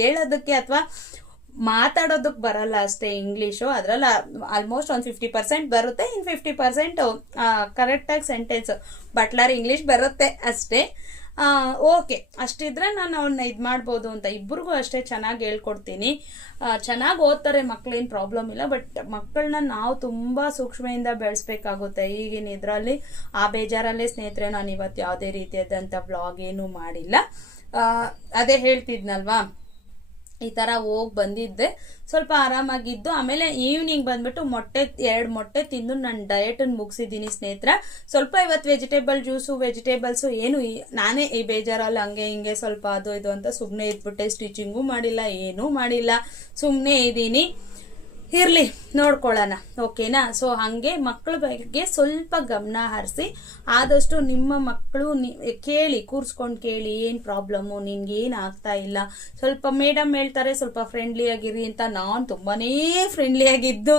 ಹೇಳೋದಕ್ಕೆ ಅಥವಾ ಮಾತಾಡೋದಕ್ಕೆ ಬರಲ್ಲ ಅಷ್ಟೇ ಇಂಗ್ಲೀಷು. ಅದ್ರಲ್ಲಿ ಆಲ್ಮೋಸ್ಟ್ ಒಂದು 50% ಬರುತ್ತೆ, ಇನ್ನು 50% ಕರೆಕ್ಟಾಗಿ ಸೆಂಟೆನ್ಸ್ ಬಟ್ಲರ್ ಇಂಗ್ಲೀಷ್ ಬರುತ್ತೆ ಅಷ್ಟೇ. ಓಕೆ, ಅಷ್ಟಿದ್ರೆ ನಾನು ಅವನ್ನ ಇದು ಮಾಡ್ಬೋದು ಅಂತ. ಇಬ್ಬರಿಗೂ ಅಷ್ಟೇ ಚೆನ್ನಾಗಿ ಹೇಳ್ಕೊಡ್ತೀನಿ. ಚೆನ್ನಾಗಿ ಓದ್ತಾರೆ ಮಕ್ಳೇನು ಪ್ರಾಬ್ಲಮ್ ಇಲ್ಲ. ಬಟ್ ಮಕ್ಕಳನ್ನ ನಾವು ತುಂಬ ಸೂಕ್ಷ್ಮೆಯಿಂದ ಬೆಳೆಸ್ಬೇಕಾಗುತ್ತೆ ಈಗಿನ ಇದರಲ್ಲಿ. ಆ ಬೇಜಾರಲ್ಲೇ ಸ್ನೇಹಿತರೆ ನಾನು ಇವತ್ತು ಯಾವುದೇ ರೀತಿಯಾದಂಥ ಬ್ಲಾಗ್ ಏನೂ ಮಾಡಿಲ್ಲ. ಅದೇ ಹೇಳ್ತಿದ್ನಲ್ವಾ, ಈ ಥರ ಹೋಗಿ ಬಂದಿದ್ದೆ, ಸ್ವಲ್ಪ ಆರಾಮಾಗಿದ್ದು. ಆಮೇಲೆ ಈವ್ನಿಂಗ್ ಬಂದ್ಬಿಟ್ಟು 2 ಮೊಟ್ಟೆ ತಿಂದು ನಾನು ಡಯಟನ್ನು ಮುಗಿಸಿದ್ದೀನಿ ಸ್ನೇಹಿತರ. ಸ್ವಲ್ಪ ಇವತ್ತು ವೆಜಿಟೇಬಲ್ಸು ಏನು ನಾನೇ ಈ ಬೇಜಾರಲ್ಲಿ ಹಂಗೆ ಹಿಂಗೆ ಸ್ವಲ್ಪ ಅದು ಇದು ಅಂತ ಸುಮ್ಮನೆ ಇದ್ಬಿಟ್ಟೆ. ಸ್ಟಿಚಿಂಗು ಮಾಡಿಲ್ಲ, ಏನೂ ಮಾಡಿಲ್ಲ, ಸುಮ್ಮನೆ ಇದ್ದೀನಿ. ಇರಲಿ, ನೋಡ್ಕೊಳ್ಳೋಣ, ಓಕೆನಾ. ಸೊ ಹಾಗೆ ಮಕ್ಕಳ ಬಗ್ಗೆ ಸ್ವಲ್ಪ ಗಮನ ಹರಿಸಿ, ಆದಷ್ಟು ನಿಮ್ಮ ಮಕ್ಕಳು ಕೇಳಿ, ಕೂರಿಸ್ಕೊಂಡು ಕೇಳಿ, ಏನು ಪ್ರಾಬ್ಲಮ್ಮು, ನಿನ್ಗೆ ಏನು ಆಗ್ತಾ ಇಲ್ಲ. ಸ್ವಲ್ಪ ಮೇಡಮ್ ಹೇಳ್ತಾರೆ ಸ್ವಲ್ಪ ಫ್ರೆಂಡ್ಲಿ ಆಗಿರಿ ಅಂತ. ನಾನು ತುಂಬಾನೇ ಫ್ರೆಂಡ್ಲಿ ಆಗಿದ್ದು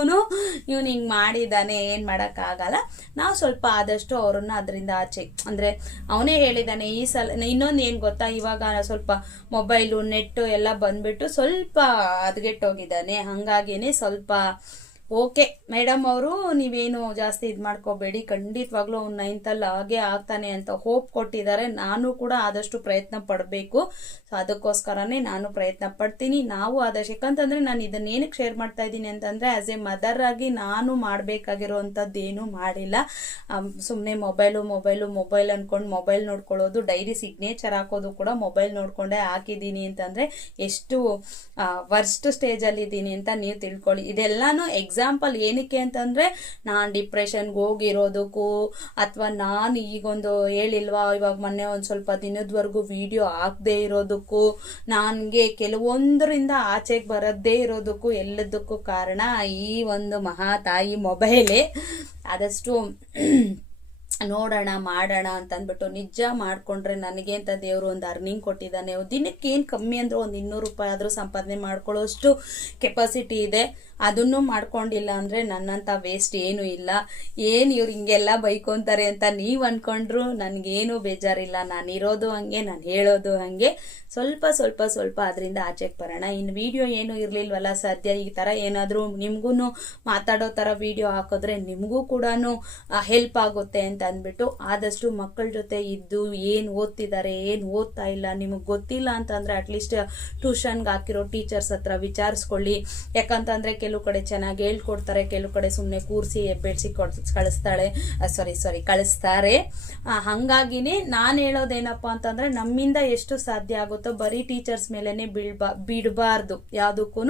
ಇವನು ಹಿಂಗೆ ಮಾಡಿದ್ದಾನೆ, ಏನು ಮಾಡೋಕ್ಕಾಗಲ್ಲ. ನಾವು ಸ್ವಲ್ಪ ಆದಷ್ಟು ಅವ್ರನ್ನ ಅದರಿಂದ ಆಚೆ, ಅಂದರೆ ಅವನೇ ಹೇಳಿದ್ದಾನೆ ಈ ಸಲ. ಇನ್ನೊಂದು ಏನು ಗೊತ್ತಾ, ಇವಾಗ ಸ್ವಲ್ಪ ಮೊಬೈಲು ನೆಟ್ಟು ಎಲ್ಲ ಬಂದ್ಬಿಟ್ಟು ಸ್ವಲ್ಪ ಹದಗೆಟ್ಟೋಗಿದ್ದಾನೆ. ಹಾಗಾಗೇನೆ ಸ್ವಲ್ಪ ಓಕೆ ಮೇಡಮ್ ಅವರು ನೀವೇನು ಜಾಸ್ತಿ ಇದು ಮಾಡ್ಕೋಬೇಡಿ, ಖಂಡಿತವಾಗ್ಲೂ ಅವ್ನು 9th ಹಾಗೆ ಆಗ್ತಾನೆ ಅಂತ ಹೋಪ್ ಕೊಟ್ಟಿದ್ದಾರೆ. ನಾನು ಕೂಡ ಆದಷ್ಟು ಪ್ರಯತ್ನ ಪಡಬೇಕು. ಸೊ ಅದಕ್ಕೋಸ್ಕರನೇ ನಾನು ಪ್ರಯತ್ನ ಪಡ್ತೀನಿ. ನಾವು ಆದಷ್ಟು, ಯಾಕಂತಂದ್ರೆ ನಾನು ಇದನ್ನ ಏನಕ್ಕೆ ಶೇರ್ ಮಾಡ್ತಾ ಇದ್ದೀನಿ ಅಂತಂದ್ರೆ ಆಸ್ ಎ ಮದರ್ ಆಗಿ ನಾನು ಮಾಡಬೇಕಾಗಿರೋವಂಥದ್ದೇನು ಮಾಡಿಲ್ಲ. ಸುಮ್ಮನೆ ಮೊಬೈಲ್ ಅನ್ಕೊಂಡು ಮೊಬೈಲ್ ನೋಡ್ಕೊಳ್ಳೋದು, ಡೈರಿ ಸಿಗ್ನೇಚರ್ ಹಾಕೋದು ಕೂಡ ಮೊಬೈಲ್ ನೋಡ್ಕೊಂಡೇ ಹಾಕಿದ್ದೀನಿ ಅಂತಂದ್ರೆ ಎಷ್ಟು ವರ್ಸ್ಟ್ ಸ್ಟೇಜಲ್ಲಿ ಇದ್ದೀನಿ ಅಂತ ನೀವು ತಿಳ್ಕೊಳ್ಳಿ. ಇದೆಲ್ಲಾನು ಎಕ್ಸಾಂಪಲ್ ಏನಕ್ಕೆ ಅಂತಂದ್ರೆ ನಾನು ಡಿಪ್ರೆಷನ್ಗೆ ಹೋಗಿರೋದಕ್ಕೂ, ಅಥವಾ ನಾನು ಈಗೊಂದು ಹೇಳಿಲ್ವಾ ಇವಾಗ ಮೊನ್ನೆ ಒಂದು ಸ್ವಲ್ಪ ದಿನದವರೆಗೂ ವಿಡಿಯೋ ಹಾಕದೇ ಇರೋದಕ್ಕೂ, ನನಗೆ ಕೆಲವೊಂದರಿಂದ ಆಚೆಗೆ ಬರದೇ ಇರೋದಕ್ಕೂ ಎಲ್ಲದಕ್ಕೂ ಕಾರಣ ಈ ಒಂದು ಮಹಾ ತಾಯಿ ಮೊಬೈಲೇ. ಆದಷ್ಟು ನೋಡೋಣ ಮಾಡೋಣ ಅಂತ ಅಂದ್ಬಿಟ್ಟು ನಿಜ ಮಾಡ್ಕೊಂಡ್ರೆ ನನಗೆ ಅಂತ ದೇವರು ಒಂದು ಅರ್ನಿಂಗ್ ಕೊಟ್ಟಿದ್ದಾನೆ. ದಿನಕ್ಕೆ ಏನು ಕಮ್ಮಿ ಅಂದ್ರೆ ಒಂದು 200 ರೂಪಾಯಿ ಆದರೂ ಸಂಪಾದನೆ ಮಾಡ್ಕೊಳ್ಳೋಷ್ಟು ಕೆಪಾಸಿಟಿ ಇದೆ. ಅದನ್ನು ಮಾಡ್ಕೊಂಡಿಲ್ಲ ಅಂದರೆ ನನ್ನಂಥ ವೇಸ್ಟ್ ಏನೂ ಇಲ್ಲ. ಏನು ಇವ್ರು ಹಿಂಗೆಲ್ಲ ಬೈಕೊಂತಾರೆ ಅಂತ ನೀವು ಅಂದ್ಕೊಂಡ್ರು ನನಗೇನು ಬೇಜಾರಿಲ್ಲ. ನಾನು ಇರೋದು ಹಂಗೆ, ನಾನು ಹೇಳೋದು ಹಾಗೆ. ಸ್ವಲ್ಪ ಅದರಿಂದ ಆಚೆಗೆ ಬರೋಣ. ಇನ್ನು ವಿಡಿಯೋ ಏನು ಇರಲಿಲ್ವಲ್ಲ ಸದ್ಯ, ಈ ಥರ ಏನಾದರೂ ನಿಮಗೂ ಮಾತಾಡೋ ಥರ ವಿಡಿಯೋ ಹಾಕಿದ್ರೆ ನಿಮಗೂ ಕೂಡ ಹೆಲ್ಪ್ ಆಗುತ್ತೆ ಅಂತ ಅಂದ್ಬಿಟ್ಟು ಆದಷ್ಟು ಮಕ್ಕಳ ಜೊತೆ ಇದ್ದು ಏನು ಓದ್ತಿದ್ದಾರೆ, ಏನು ಓದ್ತಾ ಇಲ್ಲ ನಿಮಗೆ ಗೊತ್ತಿಲ್ಲ ಅಂತಂದರೆ ಅಟ್ಲೀಸ್ಟ್ ಟ್ಯೂಷನ್ಗೆ ಹಾಕಿರೋ ಟೀಚರ್ಸ್ ಹತ್ರ ವಿಚಾರಿಸ್ಕೊಳ್ಳಿ. ಯಾಕಂತಂದರೆ ಕೆಲವು ಕಡೆ ಚೆನ್ನಾಗಿ ಹೇಳ್ಕೊಡ್ತಾರೆ, ಕೆಲವು ಕಡೆ ಸುಮ್ಮನೆ ಕೂರಿಸಿ ಬೆಳೆಸಿ ಕಳಿಸ್ತಾರೆ. ಹಾಗಾಗಿನೇ ನಾನು ಹೇಳೋದೇನಪ್ಪ ಅಂತಂದರೆ ನಮ್ಮಿಂದ ಎಷ್ಟು ಸಾಧ್ಯ ಆಗುತ್ತೋ ಬರೀ ಟೀಚರ್ಸ್ ಮೇಲೇ ಬಿಡಬಾರ್ದು. ಯಾವುದಕ್ಕೂ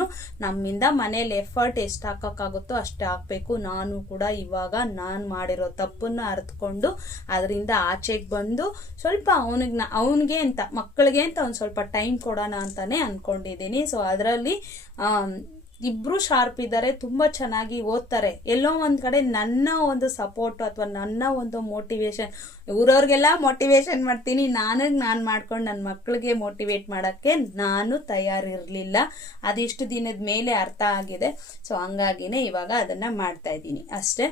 ನಮ್ಮಿಂದ ಮನೇಲಿ ಎಫರ್ಟ್ ಎಷ್ಟು ಹಾಕೋಕ್ಕಾಗುತ್ತೋ ಅಷ್ಟೇ ಹಾಕಬೇಕು. ನಾನು ಕೂಡ ಇವಾಗ ನಾನು ಮಾಡಿರೋ ತಪ್ಪನ್ನು ಅರ್ಥಕೊಂಡು ಅದರಿಂದ ಆಚೆಗೆ ಬಂದು ಸ್ವಲ್ಪ ಅವನಿಗೆ ಅಂತ ಮಕ್ಕಳಿಗೆ ಅಂತ ಒಂದು ಸ್ವಲ್ಪ ಟೈಮ್ ಕೊಡೋಣ ಅಂತಾನೆ ಅನ್ಕೊಂಡಿದ್ದೀನಿ. ಸೊ ಅದರಲ್ಲಿ ಇಬ್ರು ಶಾರ್ಪ್ ಇದ್ದಾರೆ, ತುಂಬ ಚೆನ್ನಾಗಿ ಓದ್ತಾರೆ. ಎಲ್ಲೋ ಒಂದು ಕಡೆ ನನ್ನ ಒಂದು ಸಪೋರ್ಟು ಅಥವಾ ನನ್ನ ಒಂದು ಮೋಟಿವೇಶನ್, ಊರವ್ರಿಗೆಲ್ಲ ಮೋಟಿವೇಶನ್ ಮಾಡ್ತೀನಿ, ನಾನು ಮಾಡ್ಕೊಂಡು ನನ್ನ ಮಕ್ಕಳಿಗೆ ಮೋಟಿವೇಟ್ ಮಾಡೋಕ್ಕೆ ನಾನು ತಯಾರಿರಲಿಲ್ಲ. ಅದಿಷ್ಟು ದಿನದ ಮೇಲೆ ಅರ್ಥ ಆಗಿದೆ. ಸೊ ಹಂಗಾಗಿನೇ ಇವಾಗ ಅದನ್ನು ಮಾಡ್ತಾ ಇದ್ದೀನಿ ಅಷ್ಟೇ.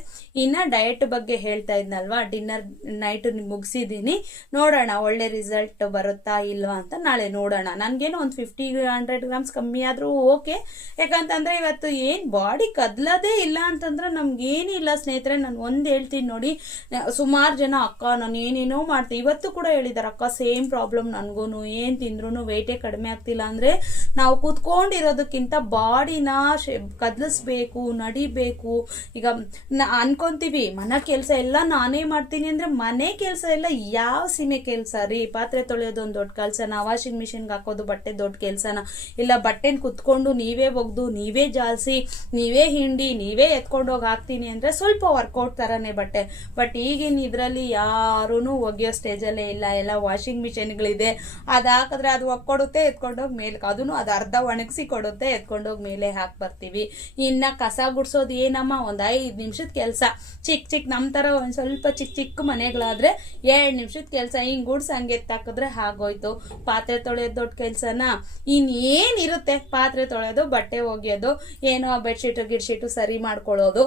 ಇನ್ನು ಡಯಟ್ ಬಗ್ಗೆ ಹೇಳ್ತಾ ಇದ್ನಲ್ವಾ, ಡಿನ್ನರ್ ನೈಟ್ ಮುಗಿಸಿದ್ದೀನಿ. ನೋಡೋಣ ಒಳ್ಳೆ ರಿಸಲ್ಟ್ ಬರುತ್ತಾ ಇಲ್ವಾ ಅಂತ ನಾಳೆ ನೋಡೋಣ. ನನಗೇನು ಒಂದು 50-100 ಗ್ರಾಮ್ಸ್ ಕಮ್ಮಿ ಆದರೂ ಓಕೆ. ಯಾಕಂತ ಅಂದ್ರೆ ಇವತ್ತು ಏನ್ ಬಾಡಿ ಕದ್ಲದೇ ಇಲ್ಲ ಅಂತಂದ್ರೆ ನಮ್ಗೇನಿಲ್ಲ ಸ್ನೇಹಿತರೆ. ನಾನು ಒಂದ್ ಹೇಳ್ತೀನಿ ನೋಡಿ, ಸುಮಾರು ಜನ ಅಕ್ಕ ನಾನು ಏನೇನೋ ಮಾಡ್ತೀನಿ, ಇವತ್ತು ಕೂಡ ಹೇಳಿದಾರೆ ಅಕ್ಕ ಸೇಮ್ ಪ್ರಾಬ್ಲಮ್ ನನ್ಗೂನು, ಏನ್ ತಿಂದ್ರು ವೆಯ್ಟೇ ಕಡಿಮೆ ಆಗ್ತಿಲ್ಲ. ಅಂದ್ರೆ ನಾವು ಕೂತ್ಕೊಂಡಿರೋದಕ್ಕಿಂತ ಬಾಡಿನ ಕದ್ಲಿಸ್ಬೇಕು, ನಡಿಬೇಕು. ಈಗ ಅನ್ಕೊಂತೀವಿ ಮನೆ ಕೆಲಸ ಎಲ್ಲ ನಾನೇ ಮಾಡ್ತೀನಿ ಅಂದ್ರೆ ಮನೆ ಕೆಲಸ ಎಲ್ಲ ಯಾವ ಸೀಮೆ ಕೆಲಸ ರೀ? ಪಾತ್ರೆ ತೊಳೆಯೋದು ಒಂದು ದೊಡ್ಡ ಕೆಲಸನ, ವಾಷಿಂಗ್ ಮಿಷಿನ್ಗೆ ಹಾಕೋದು ಬಟ್ಟೆ ದೊಡ್ಡ ಕೆಲಸನ? ಇಲ್ಲ ಬಟ್ಟೆನ ಕುತ್ಕೊಂಡು ನೀವೇ ಒಗ್ದು ನೀವೇ ಜಾಲಿಸಿ, ನೀವೇ ಹಿಂಡಿ, ನೀವೇ ಎತ್ಕೊಂಡೋಗಿ ಹಾಕ್ತೀನಿ ಅಂದರೆ ಸ್ವಲ್ಪ ವರ್ಕೌಟ್ ಥರನೇ ಬಟ್ಟೆ. ಬಟ್ ಈಗಿನ ಇದರಲ್ಲಿ ಯಾರೂ ಒಗೆಯೋ ಸ್ಟೇಜಲ್ಲೇ ಇಲ್ಲ. ಎಲ್ಲ ವಾಷಿಂಗ್ ಮಿಷಿನ್ಗಳಿದೆ, ಅದು ಹಾಕಿದ್ರೆ ಅದು ಒಕ್ಕೊಡುತ್ತೆ, ಎತ್ಕೊಂಡೋಗಿ ಮೇಲೆ, ಅದನ್ನು ಅದು ಅರ್ಧ ಒಣಗಿಸಿ ಕೊಡುತ್ತೆ, ಎತ್ಕೊಂಡೋಗಿ ಮೇಲೆ ಹಾಕಿ ಬರ್ತೀವಿ. ಇನ್ನು ಕಸ ಗುಡಿಸೋದು ಏನಮ್ಮ, ಒಂದು 5 ನಿಮಿಷದ ಕೆಲಸ. ಚಿಕ್ಕ ನಮ್ಮ ಥರ ಒಂದು ಸ್ವಲ್ಪ ಚಿಕ್ಕ ಮನೆಗಳಾದರೆ 2 ನಿಮಿಷದ ಕೆಲಸ, ಹಿಂಗೆ ಗುಡ್ಸ್ ಹಂಗೆ ಎತ್ತಾಕಿದ್ರೆ ಆಗೋಯ್ತು. ಪಾತ್ರೆ ತೊಳೆಯೋದು ದೊಡ್ಡ ಕೆಲಸನ? ಇನ್ನೇನಿರುತ್ತೆ, ಪಾತ್ರೆ ತೊಳೆಯೋದು, ಬಟ್ಟೆ ಒಗೆಯೋದು, ಏನೋ ಬೆಡ್ಶೀಟು ಗಿಡ್ಶೀಟು ಸರಿ ಮಾಡ್ಕೊಳ್ಳೋದು,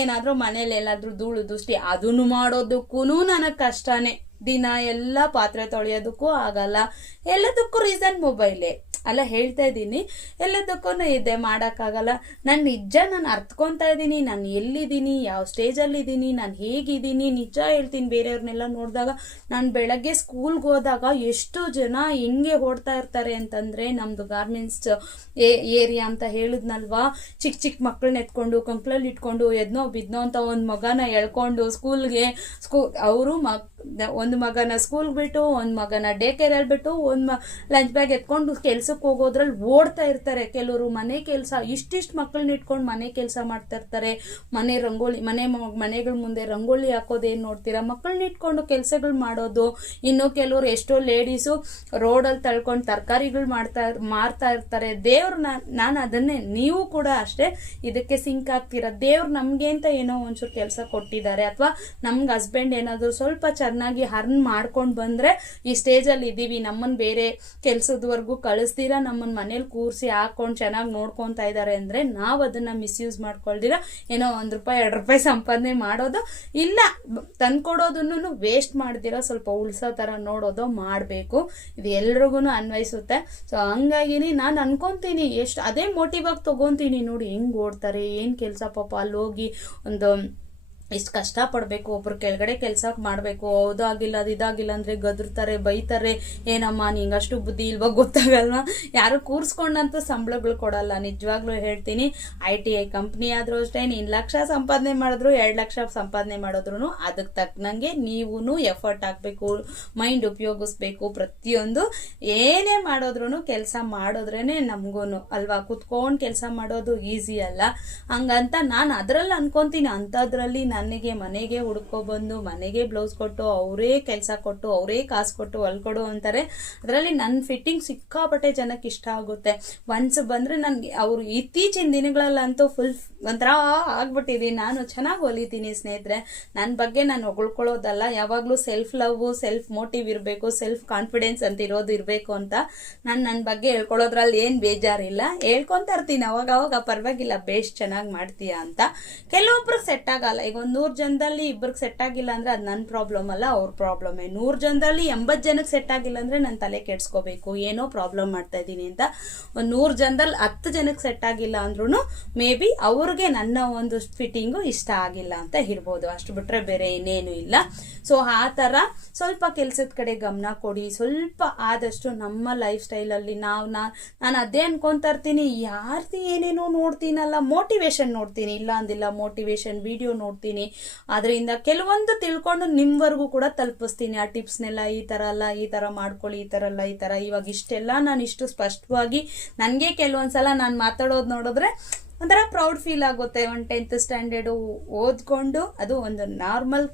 ಏನಾದರೂ ಮನೇಲಿ ಎಲ್ಲಾದ್ರೂ ಧೂಳು ದುಷ್ಟಿ ಅದನ್ನು ಮಾಡೋದಕ್ಕೂ ನನಗೆ ಕಷ್ಟನೇ. ದಿನ ಎಲ್ಲ ಪಾತ್ರೆ ತೊಳೆಯೋದಕ್ಕೂ ಆಗಲ್ಲ. ಎಲ್ಲದಕ್ಕೂ ರೀಸನ್ ಮೊಬೈಲೇ ಅಲ್ಲ, ಹೇಳ್ತಾ ಇದ್ದೀನಿ. ಎಲ್ಲದಕ್ಕೂ ಇದೆ, ಮಾಡೋಕ್ಕಾಗಲ್ಲ. ನಾನು ನಿಜ ನಾನು ಅರ್ಥಕೊಂತಾ ಇದ್ದೀನಿ, ನಾನು ಎಲ್ಲಿದ್ದೀನಿ, ಯಾವ ಸ್ಟೇಜಲ್ಲಿದ್ದೀನಿ, ನಾನು ಹೇಗಿದ್ದೀನಿ. ನಿಜ ಹೇಳ್ತೀನಿ, ಬೇರೆಯವ್ರನ್ನೆಲ್ಲ ನೋಡಿದಾಗ ನಾನು ಬೆಳಗ್ಗೆ ಸ್ಕೂಲ್ಗೆ ಹೋದಾಗ ಎಷ್ಟು ಜನ ಹೆಂಗೆ ಓಡ್ತಾ ಇರ್ತಾರೆ ಅಂತಂದರೆ, ನಮ್ಮದು ಗಾರ್ಮೆಂಟ್ಸ್ ಏರಿಯಾ ಅಂತ ಹೇಳಿದ್ನಲ್ವಾ, ಚಿಕ್ಕ ಮಕ್ಕಳನ್ನ ಎತ್ಕೊಂಡು ಕಂಕ್ಳಲ್ಲಿ ಇಟ್ಕೊಂಡು ಎದ್ನೋ ಬಿದ್ನೋ ಅಂತ ಒಂದು ಮಗನ ಎಳ್ಕೊಂಡು ಅವರು ಒಂದು ಮಗನ ಸ್ಕೂಲ್ಗೆ ಬಿಟ್ಟು, ಒಂದು ಮಗನ ಡೇ ಕೇರಲ್ಲಿ ಬಿಟ್ಟು, ಒಂದು ಲಂಚ್ ಬ್ಯಾಗ್ ಎತ್ಕೊಂಡು ಕೆಲ್ಸಕ್ಕೆ ಹೋಗೋದ್ರಲ್ಲಿ ಓಡ್ತಾ ಇರ್ತಾರೆ. ಕೆಲವರು ಮನೆ ಕೆಲಸ, ಇಷ್ಟಿಷ್ಟು ಮಕ್ಕಳನ್ನ ಇಟ್ಕೊಂಡು ಮನೆ ಕೆಲಸ ಮಾಡ್ತಾ ಇರ್ತಾರೆ. ಮನೆ ರಂಗೋಲಿ, ಮನೆಗಳ ಮುಂದೆ ರಂಗೋಲಿ ಹಾಕೋದೇನು ನೋಡ್ತೀರಾ, ಮಕ್ಕಳನ್ನ ಇಟ್ಕೊಂಡು ಕೆಲಸಗಳು ಮಾಡೋದು. ಇನ್ನು ಕೆಲವರು ಎಷ್ಟೋ ಲೇಡೀಸು ರೋಡಲ್ಲಿ ತಳ್ಕೊಂಡು ತರಕಾರಿಗಳು ಮಾರ್ತಾ ಇರ್ತಾರೆ. ದೇವ್ರು, ನಾನು ಅದನ್ನೇ, ನೀವು ಕೂಡ ಅಷ್ಟೇ ಇದಕ್ಕೆ ಸಿಂಕ್ ಆಗ್ತೀರಾ. ದೇವ್ರು ನಮ್ಗೆ ಅಂತ ಏನೋ ಒಂಚೂರು ಕೆಲಸ ಕೊಟ್ಟಿದ್ದಾರೆ, ಅಥವಾ ನಮ್ಗೆ ಹಸ್ಬೆಂಡ್ ಏನಾದರೂ ಸ್ವಲ್ಪ ಚೆನ್ನಾಗಿ ಅರ್ನ್ ಮಾಡ್ಕೊಂಡು ಬಂದ್ರೆ ಈ ಸ್ಟೇಜಲ್ಲಿ ಇದ್ದೀವಿ. ನಮ್ಮನ್ನು ಬೇರೆ ಕೆಲಸದವರೆಗೂ ಕಳಿಸ್ತೀರಾ, ನಮ್ಮನ್ನು ಮನೇಲಿ ಕೂರಿಸಿ ಹಾಕೊಂಡು ಚೆನ್ನಾಗಿ ನೋಡ್ಕೊತಾ ಇದ್ದಾರೆ ಅಂದರೆ ನಾವು ಅದನ್ನು ಮಿಸ್ಯೂಸ್ ಮಾಡ್ಕೊಳ್ದಿರ ಏನೋ 1 ರೂಪಾಯಿ 2 ರೂಪಾಯಿ ಸಂಪಾದನೆ ಮಾಡೋದು, ಇಲ್ಲ ತಂದ್ಕೊಡೋದನ್ನು ವೇಸ್ಟ್ ಮಾಡ್ದಿರ ಸ್ವಲ್ಪ ಉಳ್ಸೋ ಥರ ನೋಡೋದು ಮಾಡಬೇಕು. ಇದು ಎಲ್ರಿಗೂ ಅನ್ವಯಿಸುತ್ತೆ. ಸೊ ಹಂಗಾಗಿನಿ ನಾನು ಅನ್ಕೊತೀನಿ, ಎಷ್ಟು ಅದೇ ಮೋಟಿವ್ ಆಗಿ ತೊಗೊತೀನಿ. ನೋಡಿ ಹೆಂಗೆ ಓಡ್ತಾರೆ, ಏನು ಕೆಲಸ ಪಾಪ, ಅಲ್ಲಿ ಹೋಗಿ ಒಂದು ಇಷ್ಟು ಕಷ್ಟಪಡಬೇಕು, ಒಬ್ರು ಕೆಳಗಡೆ ಕೆಲಸ ಮಾಡಬೇಕು, ಹೌದಾಗಿಲ್ಲ ಅದು ಇದಾಗಿಲ್ಲ ಅಂದರೆ ಗದರ್ತಾರೆ, ಬೈತಾರೆ, ಏನಮ್ಮ ನಿಂಗಷ್ಟು ಬುದ್ಧಿ ಇಲ್ವಾ ಗೊತ್ತಾಗಲ್ವಾ. ಯಾರು ಕೂರಿಸ್ಕೊಂಡಂತ ಸಂಬಳಗಳು ಕೊಡಲ್ಲ. ನಿಜವಾಗ್ಲೂ ಹೇಳ್ತೀನಿ, ITI ಕಂಪ್ನಿ ಆದರೂ ಅಷ್ಟೇ, 1 ಲಕ್ಷ ಸಂಪಾದನೆ ಮಾಡಿದ್ರು 2 ಲಕ್ಷ ಸಂಪಾದನೆ ಮಾಡಿದ್ರು ಅದಕ್ಕೆ ತಕ್ಕನಂಗೆ ನೀವು ಎಫರ್ಟ್ ಹಾಕಬೇಕು, ಮೈಂಡ್ ಉಪಯೋಗಿಸ್ಬೇಕು. ಪ್ರತಿಯೊಂದು ಏನೇ ಮಾಡಿದ್ರು ಕೆಲಸ ಮಾಡಿದ್ರೇನೆ ನಮಗೂ ಅಲ್ವಾ. ಕುತ್ಕೊಂಡು ಕೆಲಸ ಮಾಡೋದು ಈಸಿ ಅಲ್ಲ. ಹಂಗಂತ ನಾನು ಅದರಲ್ಲಿ ಅನ್ಕೊಂತೀನಿ, ಅಂಥದ್ರಲ್ಲಿ ನನಗೆ ಮನೆಗೆ ಹುಡ್ಕೊಬಂದು ಮನೆಗೆ ಬ್ಲೌಸ್ ಕೊಟ್ಟು ಅವರೇ ಕೆಲಸ ಕೊಟ್ಟು ಅವರೇ ಕಾಸು ಕೊಟ್ಟು ಹೊಲ್ಕೊಡು ಅಂತಾರೆ. ಅದರಲ್ಲಿ ನನ್ನ ಫಿಟ್ಟಿಂಗ್ ಸಿಕ್ಕಾಪಟ್ಟೆ ಜನಕ್ಕೆ ಇಷ್ಟ ಆಗುತ್ತೆ. ಒನ್ಸ್ ಬಂದರೆ ನನಗೆ ಅವರು ಇತ್ತೀಚಿನ ದಿನಗಳಲ್ಲಂತೂ ಫುಲ್ ಒಂಥರ ಆಗ್ಬಿಟ್ಟಿದ್ದೀನಿ. ನಾನು ಚೆನ್ನಾಗಿ ಹೊಲಿತೀನಿ ಸ್ನೇಹಿತರೆ. ನನ್ನ ಬಗ್ಗೆ ನಾನು ಹೊಗಳ್ಕೊಳ್ಳೋದಲ್ಲ, ಯಾವಾಗಲೂ ಸೆಲ್ಫ್ ಲವ್, ಸೆಲ್ಫ್ ಮೋಟಿವ್ ಇರಬೇಕು, ಸೆಲ್ಫ್ ಕಾನ್ಫಿಡೆನ್ಸ್ ಅಂತ ಇರೋದು ಇರಬೇಕು ಅಂತ ನಾನು ನನ್ನ ಬಗ್ಗೆ ಹೇಳ್ಕೊಳ್ಳೋದ್ರಲ್ಲಿ ಏನು ಬೇಜಾರಿಲ್ಲ. ಹೇಳ್ಕೊತಾ ಇರ್ತೀನಿ ಅವಾಗ ಪರವಾಗಿಲ್ಲ, ಬೇಸ್ ಚೆನ್ನಾಗಿ ಮಾಡ್ತೀಯ ಅಂತ. ಕೆಲವೊಬ್ರಿಗೆ ಸೆಟ್ ಆಗಲ್ಲ. ಈಗ 100 ಜನದಲ್ಲಿ ಇಬ್ಬರಿಗೆ ಸೆಟ್ ಆಗಿಲ್ಲ ಅಂದ್ರೆ ಅದು ನನ್ನ ಪ್ರಾಬ್ಲಮ್ ಅಲ್ಲ, ಅವ್ರ ಪ್ರಾಬ್ಲಮ್ಮೇ. 100 ಜನದಲ್ಲಿ 80 ಜನಕ್ಕೆ ಸೆಟ್ ಆಗಿಲ್ಲ ಅಂದ್ರೆ ನಾನು ತಲೆ ಕೆಡ್ಸ್ಕೋಬೇಕು, ಏನೋ ಪ್ರಾಬ್ಲಮ್ ಮಾಡ್ತಾ ಇದ್ದೀನಿ ಅಂತ. 100 ಜನದಲ್ಲಿ 10 ಜನಕ್ಕೆ ಸೆಟ್ ಆಗಿಲ್ಲ ಅಂದ್ರೂ ಮೇ ಬಿ ಅವ್ರಿಗೆ ನನ್ನ ಒಂದು ಫಿಟ್ಟಿಂಗು ಇಷ್ಟ ಆಗಿಲ್ಲ ಅಂತ ಇರ್ಬೋದು. ಅಷ್ಟು ಬಿಟ್ರೆ ಬೇರೆ ಇನ್ನೇನು ಇಲ್ಲ. ಸೊ ಆ ಥರ ಸ್ವಲ್ಪ ಕೆಲಸದ ಕಡೆ ಗಮನ ಕೊಡಿ. ಸ್ವಲ್ಪ ಆದಷ್ಟು ನಮ್ಮ ಲೈಫ್ ಸ್ಟೈಲಲ್ಲಿ ನಾನು ಅದೇ ಅನ್ಕೊಂತಾ ಇರ್ತೀನಿ, ಯಾರ್ದು ಏನೇನೋ ನೋಡ್ತೀನಲ್ಲ, ಮೋಟಿವೇಶನ್ ನೋಡ್ತೀನಿ, ಇಲ್ಲ ಅಂದಿಲ್ಲ, ಮೋಟಿವೇಶನ್ ವಿಡಿಯೋ ನೋಡ್ತೀನಿ. ಅದರಿಂದ ಕೆಲವೊಂದು ತಿಳ್ಕೊಂಡು ನಿಮ್ವರೆಗೂ ಕೂಡ ತಲುಪಿಸ್ತೀನಿ. ಆ ಟಿಪ್ಸ್ನೆಲ್ಲ ಈ ಥರ ಅಲ್ಲ, ಈ ಥರ ಮಾಡ್ಕೊಳ್ಳಿ, ಈ ಥರ ಅಲ್ಲ, ಈ ಥರ. ಇವಾಗ ಇಷ್ಟೆಲ್ಲ ನಾನು ಇಷ್ಟು ಸ್ಪಷ್ಟವಾಗಿ, ನನಗೆ ಕೆಲವೊಂದ್ಸಲ ನಾನು ಮಾತಾಡೋದು ನೋಡಿದ್ರೆ ಒಂಥರ ಪ್ರೌಡ್ ಫೀಲ್ ಆಗುತ್ತೆ. 10th ಸ್ಟ್ಯಾಂಡರ್ಡು ಓದ್ಕೊಂಡು, ಅದು ಒಂದು ನಾರ್ಮಲ್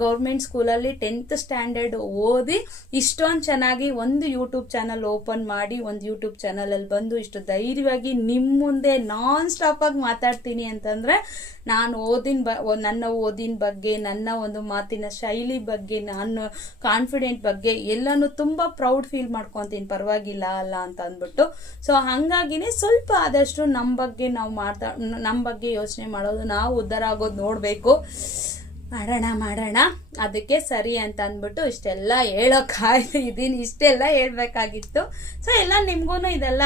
ಗೌರ್ಮೆಂಟ್ ಸ್ಕೂಲಲ್ಲಿ 10th ಸ್ಟ್ಯಾಂಡರ್ಡ್ ಓದಿ ಇಷ್ಟೊಂದು ಚೆನ್ನಾಗಿ ಒಂದು ಯೂಟ್ಯೂಬ್ ಚಾನಲ್ ಓಪನ್ ಮಾಡಿ, ಒಂದು ಯೂಟ್ಯೂಬ್ ಚಾನಲಲ್ಲಿ ಬಂದು ಇಷ್ಟು ಧೈರ್ಯವಾಗಿ ನಿಮ್ಮ ಮುಂದೆ ನಾನ್ ಸ್ಟಾಪಾಗಿ ಮಾತಾಡ್ತೀನಿ ಅಂತಂದರೆ ನಾನು ನನ್ನ ಓದಿನ ಬಗ್ಗೆ, ನನ್ನ ಒಂದು ಮಾತಿನ ಶೈಲಿ ಬಗ್ಗೆ, ನಾನು ಕಾನ್ಫಿಡೆಂಟ್ ಬಗ್ಗೆ ಎಲ್ಲನೂ ತುಂಬ ಪ್ರೌಡ್ ಫೀಲ್ ಮಾಡ್ಕೊತೀನಿ. ಪರವಾಗಿಲ್ಲ ಅಲ್ಲ ಅಂತ ಅಂದ್ಬಿಟ್ಟು. ಸೊ ಹಾಗಾಗಿನೇ ಸ್ವಲ್ಪ ಆದಷ್ಟು ನಮ್ಮ ಬಗ್ಗೆ ನಮ್ಮ ಬಗ್ಗೆ ಯೋಚನೆ ಮಾಡೋದು, ನಾವು ಉದ್ಧಾರ ಆಗೋದು ನೋಡಬೇಕು. ಮಾಡೋಣ ಅದಕ್ಕೆ ಸರಿ ಅಂತ ಅಂದ್ಬಿಟ್ಟು ಇಷ್ಟೆಲ್ಲ ಹೇಳೋಕ್ಕಾಗಿದ್ದೀನಿ, ಇಷ್ಟೆಲ್ಲ ಹೇಳ್ಬೇಕಾಗಿತ್ತು. ಸೊ ಎಲ್ಲ ನಿಮ್ಗೂ ಇದೆಲ್ಲ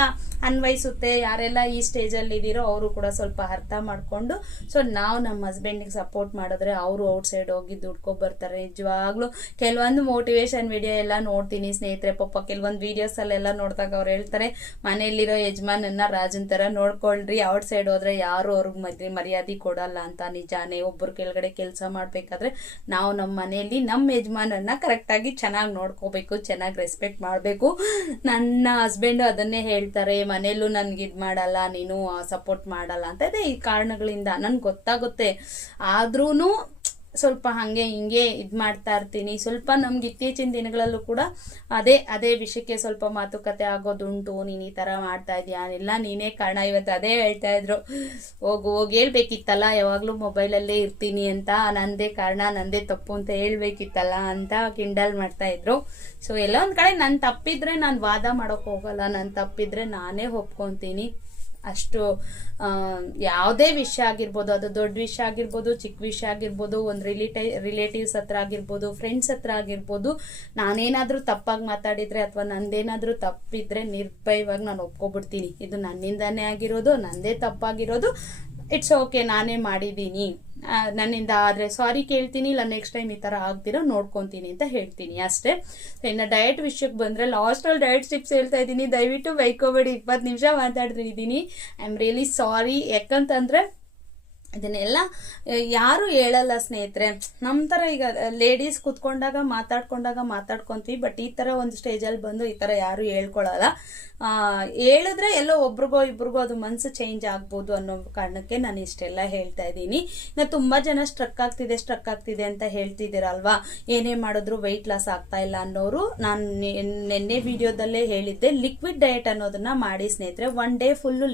ಅನ್ವಯಿಸುತ್ತೆ. ಯಾರೆಲ್ಲ ಈ ಸ್ಟೇಜಲ್ಲಿ ಇದ್ದೀರೋ ಅವರು ಕೂಡ ಸ್ವಲ್ಪ ಅರ್ಥ ಮಾಡಿಕೊಂಡು, ಸೊ ನಾವು ನಮ್ಮ ಹಸ್ಬೆಂಡಿಗೆ ಸಪೋರ್ಟ್ ಮಾಡಿದ್ರೆ ಅವರು ಔಟ್ಸೈಡ್ ಹೋಗಿ ದುಡ್ಕೊಬರ್ತಾರೆ. ನಿಜವಾಗ್ಲೂ ಕೆಲವೊಂದು ಮೋಟಿವೇಶನ್ ವಿಡಿಯೋ ಎಲ್ಲ ನೋಡ್ತೀನಿ ಸ್ನೇಹಿತರೆ. ಪಾಪ ಕೆಲವೊಂದು ವೀಡಿಯೋಸಲ್ಲೆಲ್ಲ ನೋಡಿದಾಗ ಅವ್ರು ಹೇಳ್ತಾರೆ, ಮನೆಯಲ್ಲಿರೋ ಯಜಮಾನನ್ನ ರಾಜನ್ ಥರ ನೋಡ್ಕೊಳ್ರಿ, ಔಟ್ಸೈಡ್ ಹೋದ್ರೆ ಯಾರು ಅವ್ರಿಗೆ ಮರ್ಯಾದೆ ಕೊಡಲ್ಲ ಅಂತ. ನಿಜಾನೇ, ಒಬ್ಬರು ಕೆಳಗಡೆ ಕೆಲಸ ಮಾಡ್ತಾರೆ, ಮಾಡಬೇಕಾದ್ರೆ ನಾವು ನಮ್ಮ ಮನೆಯಲ್ಲಿ ನಮ್ಮ ಯಜಮಾನನ್ನ ಕರೆಕ್ಟಾಗಿ ಚೆನ್ನಾಗಿ ನೋಡ್ಕೋಬೇಕು, ಚೆನ್ನಾಗಿ ರೆಸ್ಪೆಕ್ಟ್ ಮಾಡಬೇಕು. ನನ್ನ ಹಸ್ಬೆಂಡು ಅದನ್ನೇ ಹೇಳ್ತಾರೆ, ಮನೇಲೂ ನನ್ಗೆ ಇದು ಮಾಡಲ್ಲ, ನೀನು ಸಪೋರ್ಟ್ ಮಾಡಲ್ಲ ಅಂತ. ಅದೇ ಈ ಕಾರಣಗಳಿಂದ ನನ್ಗೆ ಗೊತ್ತಾಗುತ್ತೆ, ಆದ್ರೂ ಸ್ವಲ್ಪ ಹಾಗೆ ಹಿಂಗೆ ಇದು ಮಾಡ್ತಾ ಇರ್ತೀನಿ. ಸ್ವಲ್ಪ ನಮ್ಗೆ ಇತ್ತೀಚಿನ ದಿನಗಳಲ್ಲೂ ಕೂಡ ಅದೇ ವಿಷಯಕ್ಕೆ ಸ್ವಲ್ಪ ಮಾತುಕತೆ ಆಗೋದುಂಟು. ನೀನು ಈ ಥರ ಮಾಡ್ತಾ ಇದೀಯಾ, ಎಲ್ಲ ನೀನೇ ಕಾರಣ. ಇವತ್ತು ಅದೇ ಹೇಳ್ತಾ ಇದ್ರು, ಹೋಗಿ ಹೇಳ್ಬೇಕಿತ್ತಲ್ಲ, ಯಾವಾಗಲೂ ಮೊಬೈಲಲ್ಲೇ ಇರ್ತೀನಿ ಅಂತ, ನಂದೇ ಕಾರಣ, ನಂದೇ ತಪ್ಪು ಅಂತ ಹೇಳ್ಬೇಕಿತ್ತಲ್ಲ ಅಂತ ಕಿಂಡಲ್ ಮಾಡ್ತಾ ಇದ್ರು. ಸೊ ಎಲ್ಲ ಒಂದು ಕಡೆ ನನ್ನ ತಪ್ಪಿದ್ರೆ ನಾನು ವಾದ ಮಾಡೋಕೆ ಹೋಗಲ್ಲ, ನನ್ನ ತಪ್ಪಿದ್ರೆ ನಾನೇ ಒಪ್ಕೊತೀನಿ. ಅಷ್ಟು ಯಾವುದೇ ವಿಷಯ ಆಗಿರ್ಬೋದು, ಅದು ದೊಡ್ಡ ವಿಷಯ ಆಗಿರ್ಬೋದು, ಚಿಕ್ಕ ವಿಷಯ ಆಗಿರ್ಬೋದು, ಒಂದು ರಿಲೇಟಿವ್ಸ್ ಹತ್ರ ಆಗಿರ್ಬೋದು, ಫ್ರೆಂಡ್ಸ್ ಹತ್ರ ಆಗಿರ್ಬೋದು, ನಾನೇನಾದರೂ ತಪ್ಪಾಗಿ ಮಾತಾಡಿದ್ರೆ ಅಥವಾ ನಂದೇನಾದರೂ ತಪ್ಪಿದ್ರೆ ನಿರ್ಭಯವಾಗಿ ನಾನು ಒಪ್ಕೊಬಿಡ್ತೀನಿ. ಇದು ನನ್ನಿಂದಾನೇ ಆಗಿರೋದು, ನಂದೇ ತಪ್ಪಾಗಿರೋದು, ಇಟ್ಸ್ ಓಕೆ, ನಾನೇ ಮಾಡಿದ್ದೀನಿ, ನನ್ನಿಂದ ಆದರೆ ಸಾರಿ ಕೇಳ್ತೀನಿ, ಇಲ್ಲ ನೆಕ್ಸ್ಟ್ ಟೈಮ್ ಈ ಥರ ಆಗ್ದಿರೋ ನೋಡ್ಕೊತೀನಿ ಅಂತ ಹೇಳ್ತೀನಿ ಅಷ್ಟೇ. ಇನ್ನು ಡಯಟ್ ವಿಷಯಕ್ಕೆ ಬಂದರೆ, ಲಾಸ್ಟಲ್ಲಿ ಡಯಟ್ ಟಿಪ್ಸ್ ಹೇಳ್ತಾ ಇದ್ದೀನಿ, ದಯವಿಟ್ಟು ಬೈಕೋಬೇಡಿ. 20 ನಿಮಿಷ ಮಾತಾಡ್ತಿದ್ದೀನಿ. I am really sorry. ಯಾಕಂತಂದರೆ ಇದನ್ನೆಲ್ಲ ಯಾರು ಹೇಳಲ್ಲ ಸ್ನೇಹಿತರೆ. ನಮ್ಮ ಥರ ಈಗ ಲೇಡೀಸ್ ಕೂತ್ಕೊಂಡಾಗ ಮಾತಾಡ್ಕೊಂತೀವಿ, ಬಟ್ ಈ ಥರ ಒಂದು ಸ್ಟೇಜಲ್ಲಿ ಬಂದು ಈ ಥರ ಯಾರು ಹೇಳ್ಕೊಳಲ್ಲ. ಹೇಳಿದ್ರೆ ಎಲ್ಲೋ ಒಬ್ರಿಗೋ ಇಬ್ರಿಗೋ ಅದು ಮನಸ್ಸು ಚೇಂಜ್ ಆಗ್ಬೋದು ಅನ್ನೋ ಕಾರಣಕ್ಕೆ ನಾನು ಇಷ್ಟೆಲ್ಲ ಹೇಳ್ತಾ ಇದ್ದೀನಿ. ಇನ್ನು ತುಂಬ ಜನ ಸ್ಟ್ರಕ್ ಆಗ್ತಿದೆ ಅಂತ ಹೇಳ್ತಿದ್ದೀರಲ್ವಾ, ಏನೇ ಮಾಡಿದ್ರು ವೆಯ್ಟ್ ಲಾಸ್ ಆಗ್ತಾ ಇಲ್ಲ ಅನ್ನೋರು, ನಾನು ನಿನ್ನೆ ವಿಡಿಯೋದಲ್ಲೇ ಹೇಳಿದ್ದೆ, ಲಿಕ್ವಿಡ್ ಡಯಟ್ ಅನ್ನೋದನ್ನ ಮಾಡಿ ಸ್ನೇಹಿತರೆ. 1 ಡೇ ಫುಲ್ಲು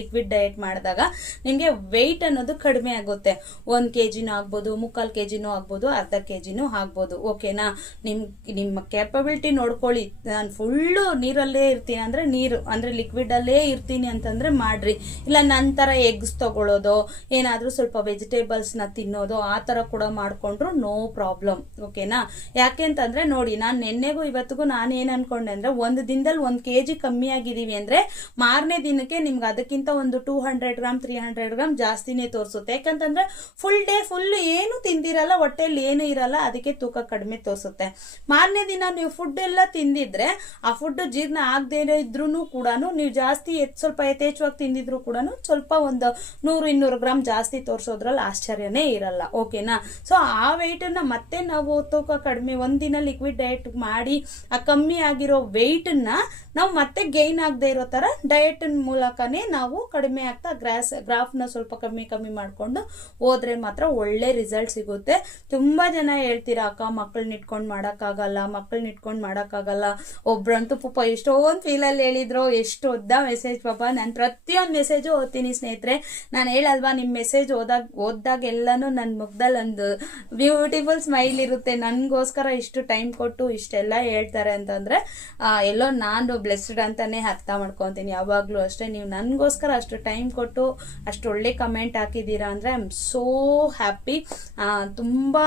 ಲಿಕ್ವಿಡ್ ಡಯಟ್ ಮಾಡಿದಾಗ ನಿಮಗೆ ವೆಯ್ಟ್ ಅನ್ನೋದು ಕಡಿಮೆ ಆಗುತ್ತೆ. 1 kg ಆಗ್ಬೋದು, 3/4 kg ಆಗ್ಬೋದು, ಅರ್ಧ kg ಆಗ್ಬೋದು. ಓಕೆನಾ? ನಿಮ್ಮ ಕ್ಯಾಪಬಿಲಿಟಿ ನೋಡ್ಕೊಳ್ಳಿ. ನಾನು ಫುಲ್ಲು ನೀರಲ್ಲೇ ಇರ್ತೀನಿ ಅಂದ್ರೆ ನೀರು ಅಂದ್ರೆ ಲಿಕ್ವಿಡ್ ಅಲ್ಲೇ ಇರ್ತೀನಿ ಅಂತಂದ್ರೆ ಮಾಡ್ರಿ. ಇಲ್ಲ ನಂತರ ಎಗ್ಸ್ ತಗೊಳ್ಳೋದು, ಏನಾದ್ರೂ ಸ್ವಲ್ಪ ವೆಜಿಟೇಬಲ್ಸ್ ನ ತಿನ್ನೋದು, ಆ ತರ ಕೂಡ ಮಾಡ್ಕೊಂಡ್ರು ನೋ ಪ್ರಾಬ್ಲಮ್. ಓಕೆನಾ? ಯಾಕೆಂತಂದ್ರೆ ನೋಡಿ, ನಾನು ನಿನ್ನೆಗೂ ಇವತ್ತಿಗೂ ನಾನು ಏನ್ ಅನ್ಕೊಂಡೆ ಅಂದ್ರೆ, ಒಂದು ದಿನದಲ್ಲಿ 1 kg ಕಮ್ಮಿ ಆಗಿದೀವಿ ಅಂದ್ರೆ ಮಾರನೇ ದಿನಕ್ಕೆ ನಿಮ್ಗೆ ಅದಕ್ಕಿಂತ ಒಂದು 200 ಗ್ರಾಮ್ 300 ಗ್ರಾಮ್ ಜಾಸ್ತಿನೇ ತೋರಿಸುತ್ತೆ. ಯಾಕಂತಂದ್ರೆ ಫುಲ್ ಡೇ ಫುಲ್ ಏನು ತಿಂದಿರಲ್ಲ, ಹೊಟ್ಟೆಯಲ್ಲಿ ಏನು ಇರಲ್ಲ, ಅದಕ್ಕೆ ತೂಕ ಕಡಿಮೆ ತೋರಿಸುತ್ತೆ. ಮಾರನೇ ದಿನ ನೀವು ಫುಡ್ ಎಲ್ಲ ತಿಂದಿದ್ರೆ ಆ ಫುಡ್ ಜೀರ್ಣ ಆಗದೆ ಇದ್ರೂ ಕೂಡ, ನೀವು ಜಾಸ್ತಿ ಸ್ವಲ್ಪ ಯಥೇಚ್ಛವಾಗಿ ತಿಂದಿದ್ರು ಕೂಡ ಸ್ವಲ್ಪ ಒಂದು 100-200 ಗ್ರಾಮ್ ಜಾಸ್ತಿ ತೋರಿಸೋದ್ರಲ್ಲಿ ಆಶ್ಚರ್ಯನೇ ಇರಲ್ಲ. ಓಕೆನಾ? ಸೊ ಆ ವೆಯ್ಟ್ ನ ಮತ್ತೆ ನಾವು ತೂಕ ಕಡಿಮೆ, ಒಂದಿನ ಲಿಕ್ವಿಡ್ ಡಯಟ್ ಮಾಡಿ ಆ ಕಮ್ಮಿ ಆಗಿರೋ ವೆಯ್ಟ್ ನ ನಾವು ಮತ್ತೆ ಗೈನ್ ಆಗದೆ ಇರೋ ತರ ಡಯಟ್ ಮೂಲಕನೇ ನಾವು ಕಡಿಮೆ ಆಗ್ತಾ ಗ್ರಾಫ್ ನ ಸ್ವಲ್ಪ ಕಮ್ಮಿ ಮಾಡ್ಕೊಂಡು ಹೋದ್ರೆ ಮಾತ್ರ ಒಳ್ಳೆ ರಿಸಲ್ಟ್ ಸಿಗುತ್ತೆ. ತುಂಬಾ ಜನ ಹೇಳ್ತೀರಾ, ಅಕ್ಕ ಮಕ್ಕಳನ್ನ ಇಟ್ಕೊಂಡ್ ಮಾಡಕ್ಕಾಗಲ್ಲ. ಒಬ್ರಂತೂ ಪಾಪ ಎಷ್ಟೊಂದು ಫೀಲಲ್ಲಿ ಹೇಳಿದ್ರು, ಎಷ್ಟು ಉದ್ದ ಮೆಸೇಜ್ ಪಾಪ. ನಾನು ಪ್ರತಿಯೊಂದು ಮೆಸೇಜು ಓದ್ತೀನಿ ಸ್ನೇಹಿತರೆ. ನಾನು ಹೇಳಲ್ವಾ, ನಿಮ್ಮ ಮೆಸೇಜ್ ಓದ್ದಾಗ ಎಲ್ಲಾನು ನನ್ನ ಮುಖದಲ್ಲಿ ಒಂದು ಬ್ಯೂಟಿಫುಲ್ ಸ್ಮೈಲ್ ಇರುತ್ತೆ. ನನಗೋಸ್ಕರ ಇಷ್ಟು ಟೈಮ್ ಕೊಟ್ಟು ಇಷ್ಟೆಲ್ಲ ಹೇಳ್ತಾರೆ ಅಂತಂದ್ರೆ ಎಲ್ಲೋ ನಾನು ಬ್ಲೆಸ್ಡ್ ಅಂತಾನೆ ಅರ್ಥ ಮಾಡ್ಕೊತೀನಿ. ಯಾವಾಗ್ಲೂ ಅಷ್ಟೇ, ನೀವು ನನಗೋಸ್ಕರ ಅಷ್ಟು ಟೈಮ್ ಕೊಟ್ಟು ಅಷ್ಟು ಒಳ್ಳೆ ಕಮೆಂಟ್ ಹಾಕಿದ್ದೀರಾ ಅಂದ್ರೆ ಐ ಆಮ್ ಸೋ ಹ್ಯಾಪಿ. ತುಂಬಾ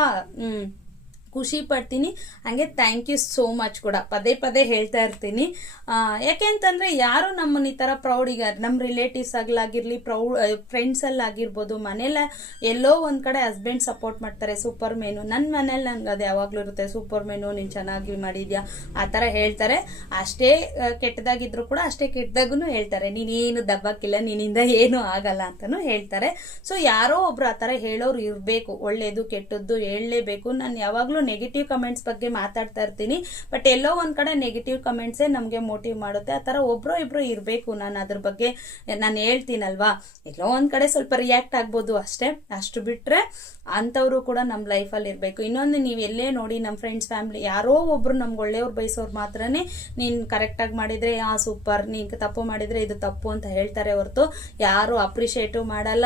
ಖುಷಿ ಪಡ್ತೀನಿ. ಹಂಗೆ ಥ್ಯಾಂಕ್ ಯು ಸೋ ಮಚ್ ಕೂಡ ಪದೇ ಹೇಳ್ತಾ ಇರ್ತೀನಿ. ಯಾಕೆಂತಂದ್ರೆ ಯಾರು ನಮ್ಮನ್ನ ಈ ತರ ಪ್ರೌಡ್, ಈಗ ನಮ್ಮ ರಿಲೇಟಿವ್ಸ್ ಆಗ್ಲಾಗಿರ್ಲಿ, ಫ್ರೆಂಡ್ಸ್ ಅಲ್ಲಿ ಆಗಿರ್ಬೋದು, ಮನೇಲಿ ಎಲ್ಲೋ ಒಂದ್ ಕಡೆ ಹಸ್ಬೆಂಡ್ ಸಪೋರ್ಟ್ ಮಾಡ್ತಾರೆ, ಸೂಪರ್ ಮೇನು. ನನ್ನ ಮನೇಲಿ ನನ್ಗೆ ಅದು ಯಾವಾಗ್ಲೂ ಇರುತ್ತೆ, ಸೂಪರ್ ಮೇನು, ನೀನ್ ಚೆನ್ನಾಗಿ ಮಾಡಿದ್ಯಾ, ಆ ತರ ಹೇಳ್ತಾರೆ. ಅಷ್ಟೇ ಕೆಟ್ಟದಾಗಿದ್ರು ಕೂಡ ಅಷ್ಟೇ ಕೆಟ್ಟದಾಗೂ ಹೇಳ್ತಾರೆ, ನೀನೇನು ದಬ್ಬಕ್ಕಿಲ್ಲ, ನಿನ್ನಿಂದ ಏನು ಆಗಲ್ಲ ಅಂತಾನು ಹೇಳ್ತಾರೆ. ಸೊ ಯಾರೋ ಒಬ್ರು ಆ ತರ ಹೇಳೋರು ಇರ್ಬೇಕು, ಒಳ್ಳೇದು ಕೆಟ್ಟದ್ದು ಹೇಳಲೇಬೇಕು. ನಾನು ಯಾವಾಗ್ಲೂ ನೆಗೆಟಿವ್ ಕಮೆಂಟ್ಸ್ ಬಗ್ಗೆ ಮಾತಾಡ್ತಾ ಇರ್ತೀನಿ, ಬಟ್ ಎಲ್ಲೋ ಒಂದ್ ಕಡೆ ನೆಗೆಟಿವ್ ಕಮೆಂಟ್ಸೇ ನಮ್ಗೆ ಮೋಟಿವ್ ಮಾಡುತ್ತೆ. ಆ ತರ ಒಬ್ರು ಇಬ್ರು ಇರ್ಬೇಕು. ನಾನು ಅದ್ರ ಬಗ್ಗೆ ನಾನು ಹೇಳ್ತೀನಲ್ವಾ, ಎಲ್ಲೋ ಒಂದ್ ಕಡೆ ಸ್ವಲ್ಪ ರಿಯಾಕ್ಟ್ ಆಗ್ಬೋದು ಅಷ್ಟೇ. ಅಷ್ಟು ಬಿಟ್ರೆ ಅಂತವ್ರು ಕೂಡ ನಮ್ ಲೈಫಲ್ಲಿ ಇರ್ಬೇಕು. ಇನ್ನೊಂದು, ನೀವ್ ಎಲ್ಲೇ ನೋಡಿ, ನಮ್ ಫ್ರೆಂಡ್ಸ್ ಫ್ಯಾಮಿಲಿ ಯಾರೋ ಒಬ್ರು ನಮ್ಗೆ ಒಳ್ಳೆಯವ್ರು ಬಯಸೋರು ಮಾತ್ರನೇ ನೀನ್ ಕರೆಕ್ಟ್ ಆಗಿ ಮಾಡಿದ್ರೆ ಸೂಪರ್, ನೀನ್ ತಪ್ಪು ಮಾಡಿದ್ರೆ ಇದು ತಪ್ಪು ಅಂತ ಹೇಳ್ತಾರೆ ಹೊರತು ಯಾರು ಅಪ್ರಿಶಿಯೇಟಿವ್ ಮಾಡಲ್ಲ.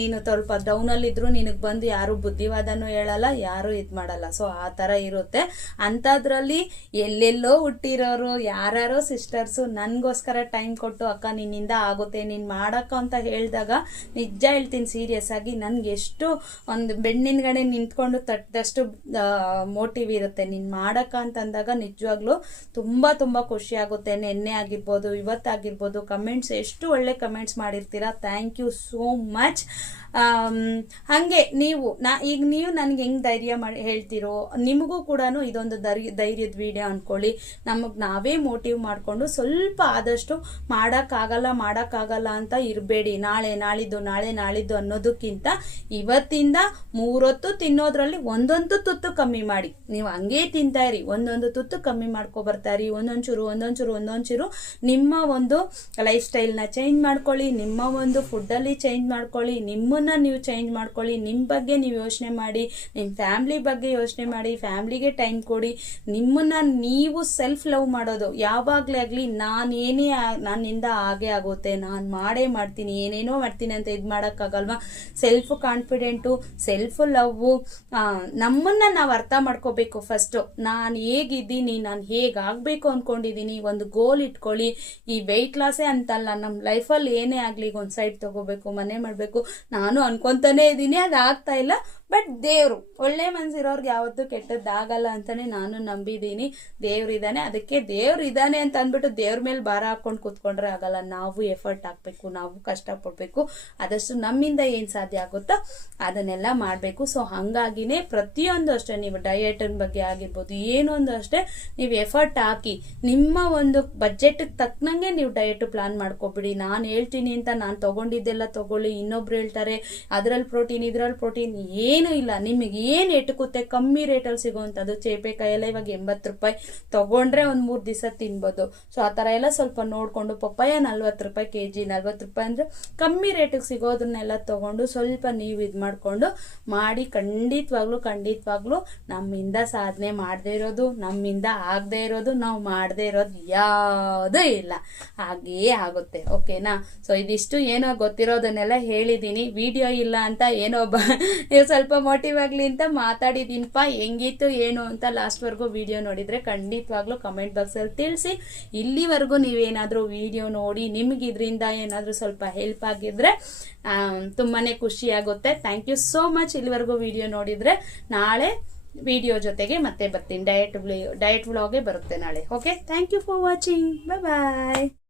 ನೀನು ಸ್ವಲ್ಪ ಡೌನ್ ಅಲ್ಲಿ ಇದ್ರು ನಿನಗ್ ಬಂದು ಯಾರು ಬುದ್ಧಿವಾದನೂ ಹೇಳಲ್ಲ, ಯಾರು ಇದ್ ಮಾಡಲ್ಲ. ಸೊ ಆ ತರ ಇರುತ್ತೆ. ಅಂತದ್ರಲ್ಲಿ ಎಲ್ಲೆಲ್ಲೋ ಹುಟ್ಟಿರೋರು ಯಾರೋ ಸಿಸ್ಟರ್ಸು ನನ್ಗೋಸ್ಕರ ಟೈಮ್ ಕೊಟ್ಟು, ಅಕ್ಕ ನಿನ್ನಿಂದ ಆಗುತ್ತೆ, ನೀನ್ ಮಾಡಕ್ಕ ಅಂತ ಹೇಳಿದಾಗ ನಿಜ ಹೇಳ್ತೀನಿ ಸೀರಿಯಸ್ ಆಗಿ, ನನ್ಗೆ ಎಷ್ಟು ಒಂದು ಬೆಣ್ಣಿನಗಡೆ ನಿಂತ್ಕೊಂಡು ತಟ್ಟದಷ್ಟು ಮೋಟಿವ್ ಇರುತ್ತೆ. ನೀನ್ ಮಾಡಕ್ಕ ಅಂತ ಅಂದಾಗ ನಿಜವಾಗ್ಲು ತುಂಬಾ ಖುಷಿ ಆಗುತ್ತೆ. ನೆನ್ನೆ ಆಗಿರ್ಬೋದು, ಇವತ್ತಾಗಿರ್ಬೋದು, ಕಮೆಂಟ್ಸ್ ಎಷ್ಟು ಒಳ್ಳೆ ಕಮೆಂಟ್ಸ್ ಮಾಡಿರ್ತೀರಾ. Thank you so much. ಹಂಗೆ ನೀವು ನನ್ಗೆ ಹೆಂಗ್ ಧೈರ್ಯ ಹೇಳ್ತಿರೋ ನಿಮಗೂ ಕೂಡ ಇದೊಂದು ಧೈರ್ಯದ ವಿಡಿಯೋ ಅನ್ಕೊಳ್ಳಿ. ನಮಗ್ ನಾವೇ ಮೋಟಿವ್ ಮಾಡ್ಕೊಂಡು ಸ್ವಲ್ಪ ಆದಷ್ಟು ಮಾಡಕ್ಕಾಗಲ್ಲ ಅಂತ ಇರಬೇಡಿ. ನಾಳೆ ನಾಳಿದ್ದು ಅನ್ನೋದಕ್ಕಿಂತ ಇವತ್ತಿಂದ 3 ಹೊತ್ತು ತಿನ್ನೋದ್ರಲ್ಲಿ ಒಂದೊಂದು ತುತ್ತು ಕಮ್ಮಿ ಮಾಡಿ. ನೀವು ಹಂಗೇ ತಿಂತಾ ಇರಿ, ಒಂದೊಂದು ತುತ್ತು ಕಮ್ಮಿ ಮಾಡ್ಕೊ ಬರ್ತಾರಿ. ಒಂದೊಂಚೂರು ನಿಮ್ಮ ಒಂದು ಲೈಫ್ ಸ್ಟೈಲ್ನ ಚೇಂಜ್ ಮಾಡ್ಕೊಳ್ಳಿ, ನಿಮ್ಮ ಒಂದು ಫುಡ್ಡಲ್ಲಿ ಚೇಂಜ್ ಮಾಡ್ಕೊಳ್ಳಿ, ನಿಮ್ಮನ್ನ ನೀವು ಚೇಂಜ್ ಮಾಡ್ಕೊಳ್ಳಿ. ನಿಮ್ಮ ಬಗ್ಗೆ ನೀವು ಯೋಚನೆ ಮಾಡಿ, ನಿಮ್ಮ ಫ್ಯಾಮಿಲಿ ಬಗ್ಗೆ ಯೋಚನೆ ಮಾಡಿ, ಫ್ಯಾಮಿಲಿಗೆ ಟೈಮ್ ಕೊಡಿ. ನಿಮ್ಮನ್ನ ನೀವು ಸೆಲ್ಫ್ ಲವ್ ಮಾಡೋದು ಯಾವಾಗ್ಲೇ ಆಗ್ಲಿ, ನನ್ನಿಂದ ಹಾಗೆ ಆಗುತ್ತೆ, ನಾನು ಮಾಡೇ ಮಾಡ್ತೀನಿ, ಏನೇನೋ ಮಾಡ್ತೀನಿ ಅಂತ ಇದು ಮಾಡೋಕ್ಕಾಗಲ್ವಾ. ಸೆಲ್ಫ್ ಕಾನ್ಫಿಡೆಂಟು, ಸೆಲ್ಫ್ ಲವ್, ನಮ್ಮನ್ನ ನಾವು ಅರ್ಥ ಮಾಡ್ಕೋಬೇಕು. ಫಸ್ಟ್ ನಾನು ಹೇಗಿದ್ದೀನಿ, ನಾನು ಹೇಗಾಗಬೇಕು ಅನ್ಕೊಂಡಿದ್ದೀನಿ, ಒಂದು ಗೋಲ್ ಇಟ್ಕೊಳ್ಳಿ. ಈ ವೆಯ್ಟ್ ಲಾಸೇ ಅಂತಲ್ಲ, ನಮ್ಮ ಲೈಫಲ್ಲಿ ಏನೇ ಆಗಲಿ ಒಂದು ಸೈಡ್ ತಗೋಬೇಕು, ಮನೆ ಮಾಡಬೇಕು. ನಾನು ಅನ್ಕೊಂತಾನೆ ಇದ್ದೀನಿ, ಅದು ಆಗ್ತಾ ಇಲ್ಲ. ಬಟ್ ದೇವ್ರು ಒಳ್ಳೆ ಮನ್ಸಿರೋರ್ಗೆ ಯಾವತ್ತೂ ಕೆಟ್ಟದ್ದಾಗಲ್ಲ ಅಂತಾನೆ ನಾನು ನಂಬಿದ್ದೀನಿ. ದೇವ್ರಿದ್ದಾನೆ, ಅದಕ್ಕೆ ದೇವ್ರಿದ್ದಾನೆ ಅಂತ ಅಂದ್ಬಿಟ್ಟು ದೇವ್ರ ಮೇಲೆ ಭಾರ ಹಾಕೊಂಡು ಕೂತ್ಕೊಂಡ್ರೆ ಆಗಲ್ಲ. ನಾವು ಎಫರ್ಟ್ ಹಾಕ್ಬೇಕು, ನಾವು ಕಷ್ಟಪಡ್ಬೇಕು. ಆದಷ್ಟು ನಮ್ಮಿಂದ ಏನ್ ಸಾಧ್ಯ ಆಗುತ್ತೋ ಅದನ್ನೆಲ್ಲ ಮಾಡಬೇಕು. ಸೊ ಹಂಗಾಗಿನೇ ಪ್ರತಿಯೊಂದು ಅಷ್ಟೇ, ನೀವು ಡಯಟ್ ಬಗ್ಗೆ ಆಗಿರ್ಬೋದು, ಏನೊಂದು ಅಷ್ಟೇ ನೀವು ಎಫರ್ಟ್ ಹಾಕಿ ನಿಮ್ಮ ಒಂದು ಬಜೆಟ್ ತಕ್ಕನಂಗೆ ನೀವು ಡಯಟ್ ಪ್ಲಾನ್ ಮಾಡ್ಕೊಬಿಡಿ. ನಾನು ಹೇಳ್ತೀನಿ ಅಂತ ನಾನು ತಗೊಂಡಿದ್ದೆಲ್ಲ ತಗೊಳ್ಳಿ, ಇನ್ನೊಬ್ರು ಹೇಳ್ತಾರೆ ಅದ್ರಲ್ಲಿ ಪ್ರೋಟೀನ್ ಇದ್ರಲ್ಲಿ ಪ್ರೋಟೀನ್, ಏನು ಇಲ್ಲ. ನಿಮಗೆ ಏನ್ ಎಟುಕುತ್ತೆ ಕಮ್ಮಿ ರೇಟಲ್ಲಿ ಸಿಗುವಂಥದ್ದು. ಚೇಪೆಕಾಯೆಲ್ಲ ಇವಾಗ 80 ರೂಪಾಯಿ, ತಗೊಂಡ್ರೆ ಒಂದ್ 3 ದಿವಸ ತಿನ್ಬೋದು. ಸೊ ಆ ತರ ಎಲ್ಲ ಸ್ವಲ್ಪ ನೋಡ್ಕೊಂಡು, ಪಪ್ಪಾಯ 40 ರೂಪಾಯಿ kg, 40 ರೂಪಾಯಿ ಅಂದ್ರೆ ಕಮ್ಮಿ ರೇಟಿಗೆ ಸಿಗೋದನ್ನೆಲ್ಲ ತಗೊಂಡು ಸ್ವಲ್ಪ ನೀವು ಇದು ಮಾಡ್ಕೊಂಡು ಮಾಡಿ. ಖಂಡಿತವಾಗ್ಲು ನಮ್ಮಿಂದ ಸಾಧನೆ ಮಾಡದೇ ಇರೋದು, ನಮ್ಮಿಂದ ಆಗದೆ ಇರೋದು, ನಾವು ಮಾಡದೇ ಇರೋದು ಯಾವುದೂ ಇಲ್ಲ. ಹಾಗೇ ಆಗುತ್ತೆ. ಓಕೆನಾ? ಸೊ ಇದಿಷ್ಟು ಏನೋ ಗೊತ್ತಿರೋದನ್ನೆಲ್ಲ ಹೇಳಿದೀನಿ. ವಿಡಿಯೋ ಇಲ್ಲ ಅಂತ ಏನೋ ಸ್ವಲ್ಪ ಮೋಟಿವ್ ಆಗ್ಲಿ ಅಂತ ಮಾತಾಡಿದೀನಪ್ಪ. ಹೆಂಗಿತ್ತು ಏನು ಅಂತ ಲಾಸ್ಟ್ವರೆಗೂ ವಿಡಿಯೋ ನೋಡಿದ್ರೆ ಖಂಡಿತವಾಗ್ಲೂ ಕಮೆಂಟ್ ಬಾಕ್ಸಲ್ಲಿ ತಿಳಿಸಿ. ಇಲ್ಲಿವರೆಗೂ ನೀವೇನಾದ್ರೂ ವಿಡಿಯೋ ನೋಡಿ ನಿಮ್ಗೆ ಇದರಿಂದ ಏನಾದ್ರೂ ಸ್ವಲ್ಪ ಹೆಲ್ಪ್ ಆಗಿದ್ರೆ ತುಂಬಾನೇ ಖುಷಿ ಆಗುತ್ತೆ. Thank you so much. ಇಲ್ಲಿವರೆಗೂ ವಿಡಿಯೋ ನೋಡಿದ್ರೆ ನಾಳೆ ವಿಡಿಯೋ ಜೊತೆಗೆ ಮತ್ತೆ ಬರ್ತೀನಿ. ಡಯಟ್ ವ್ಲಾಗೇ ಬರುತ್ತೆ ನಾಳೆ. Okay, thank you for watching. Bye.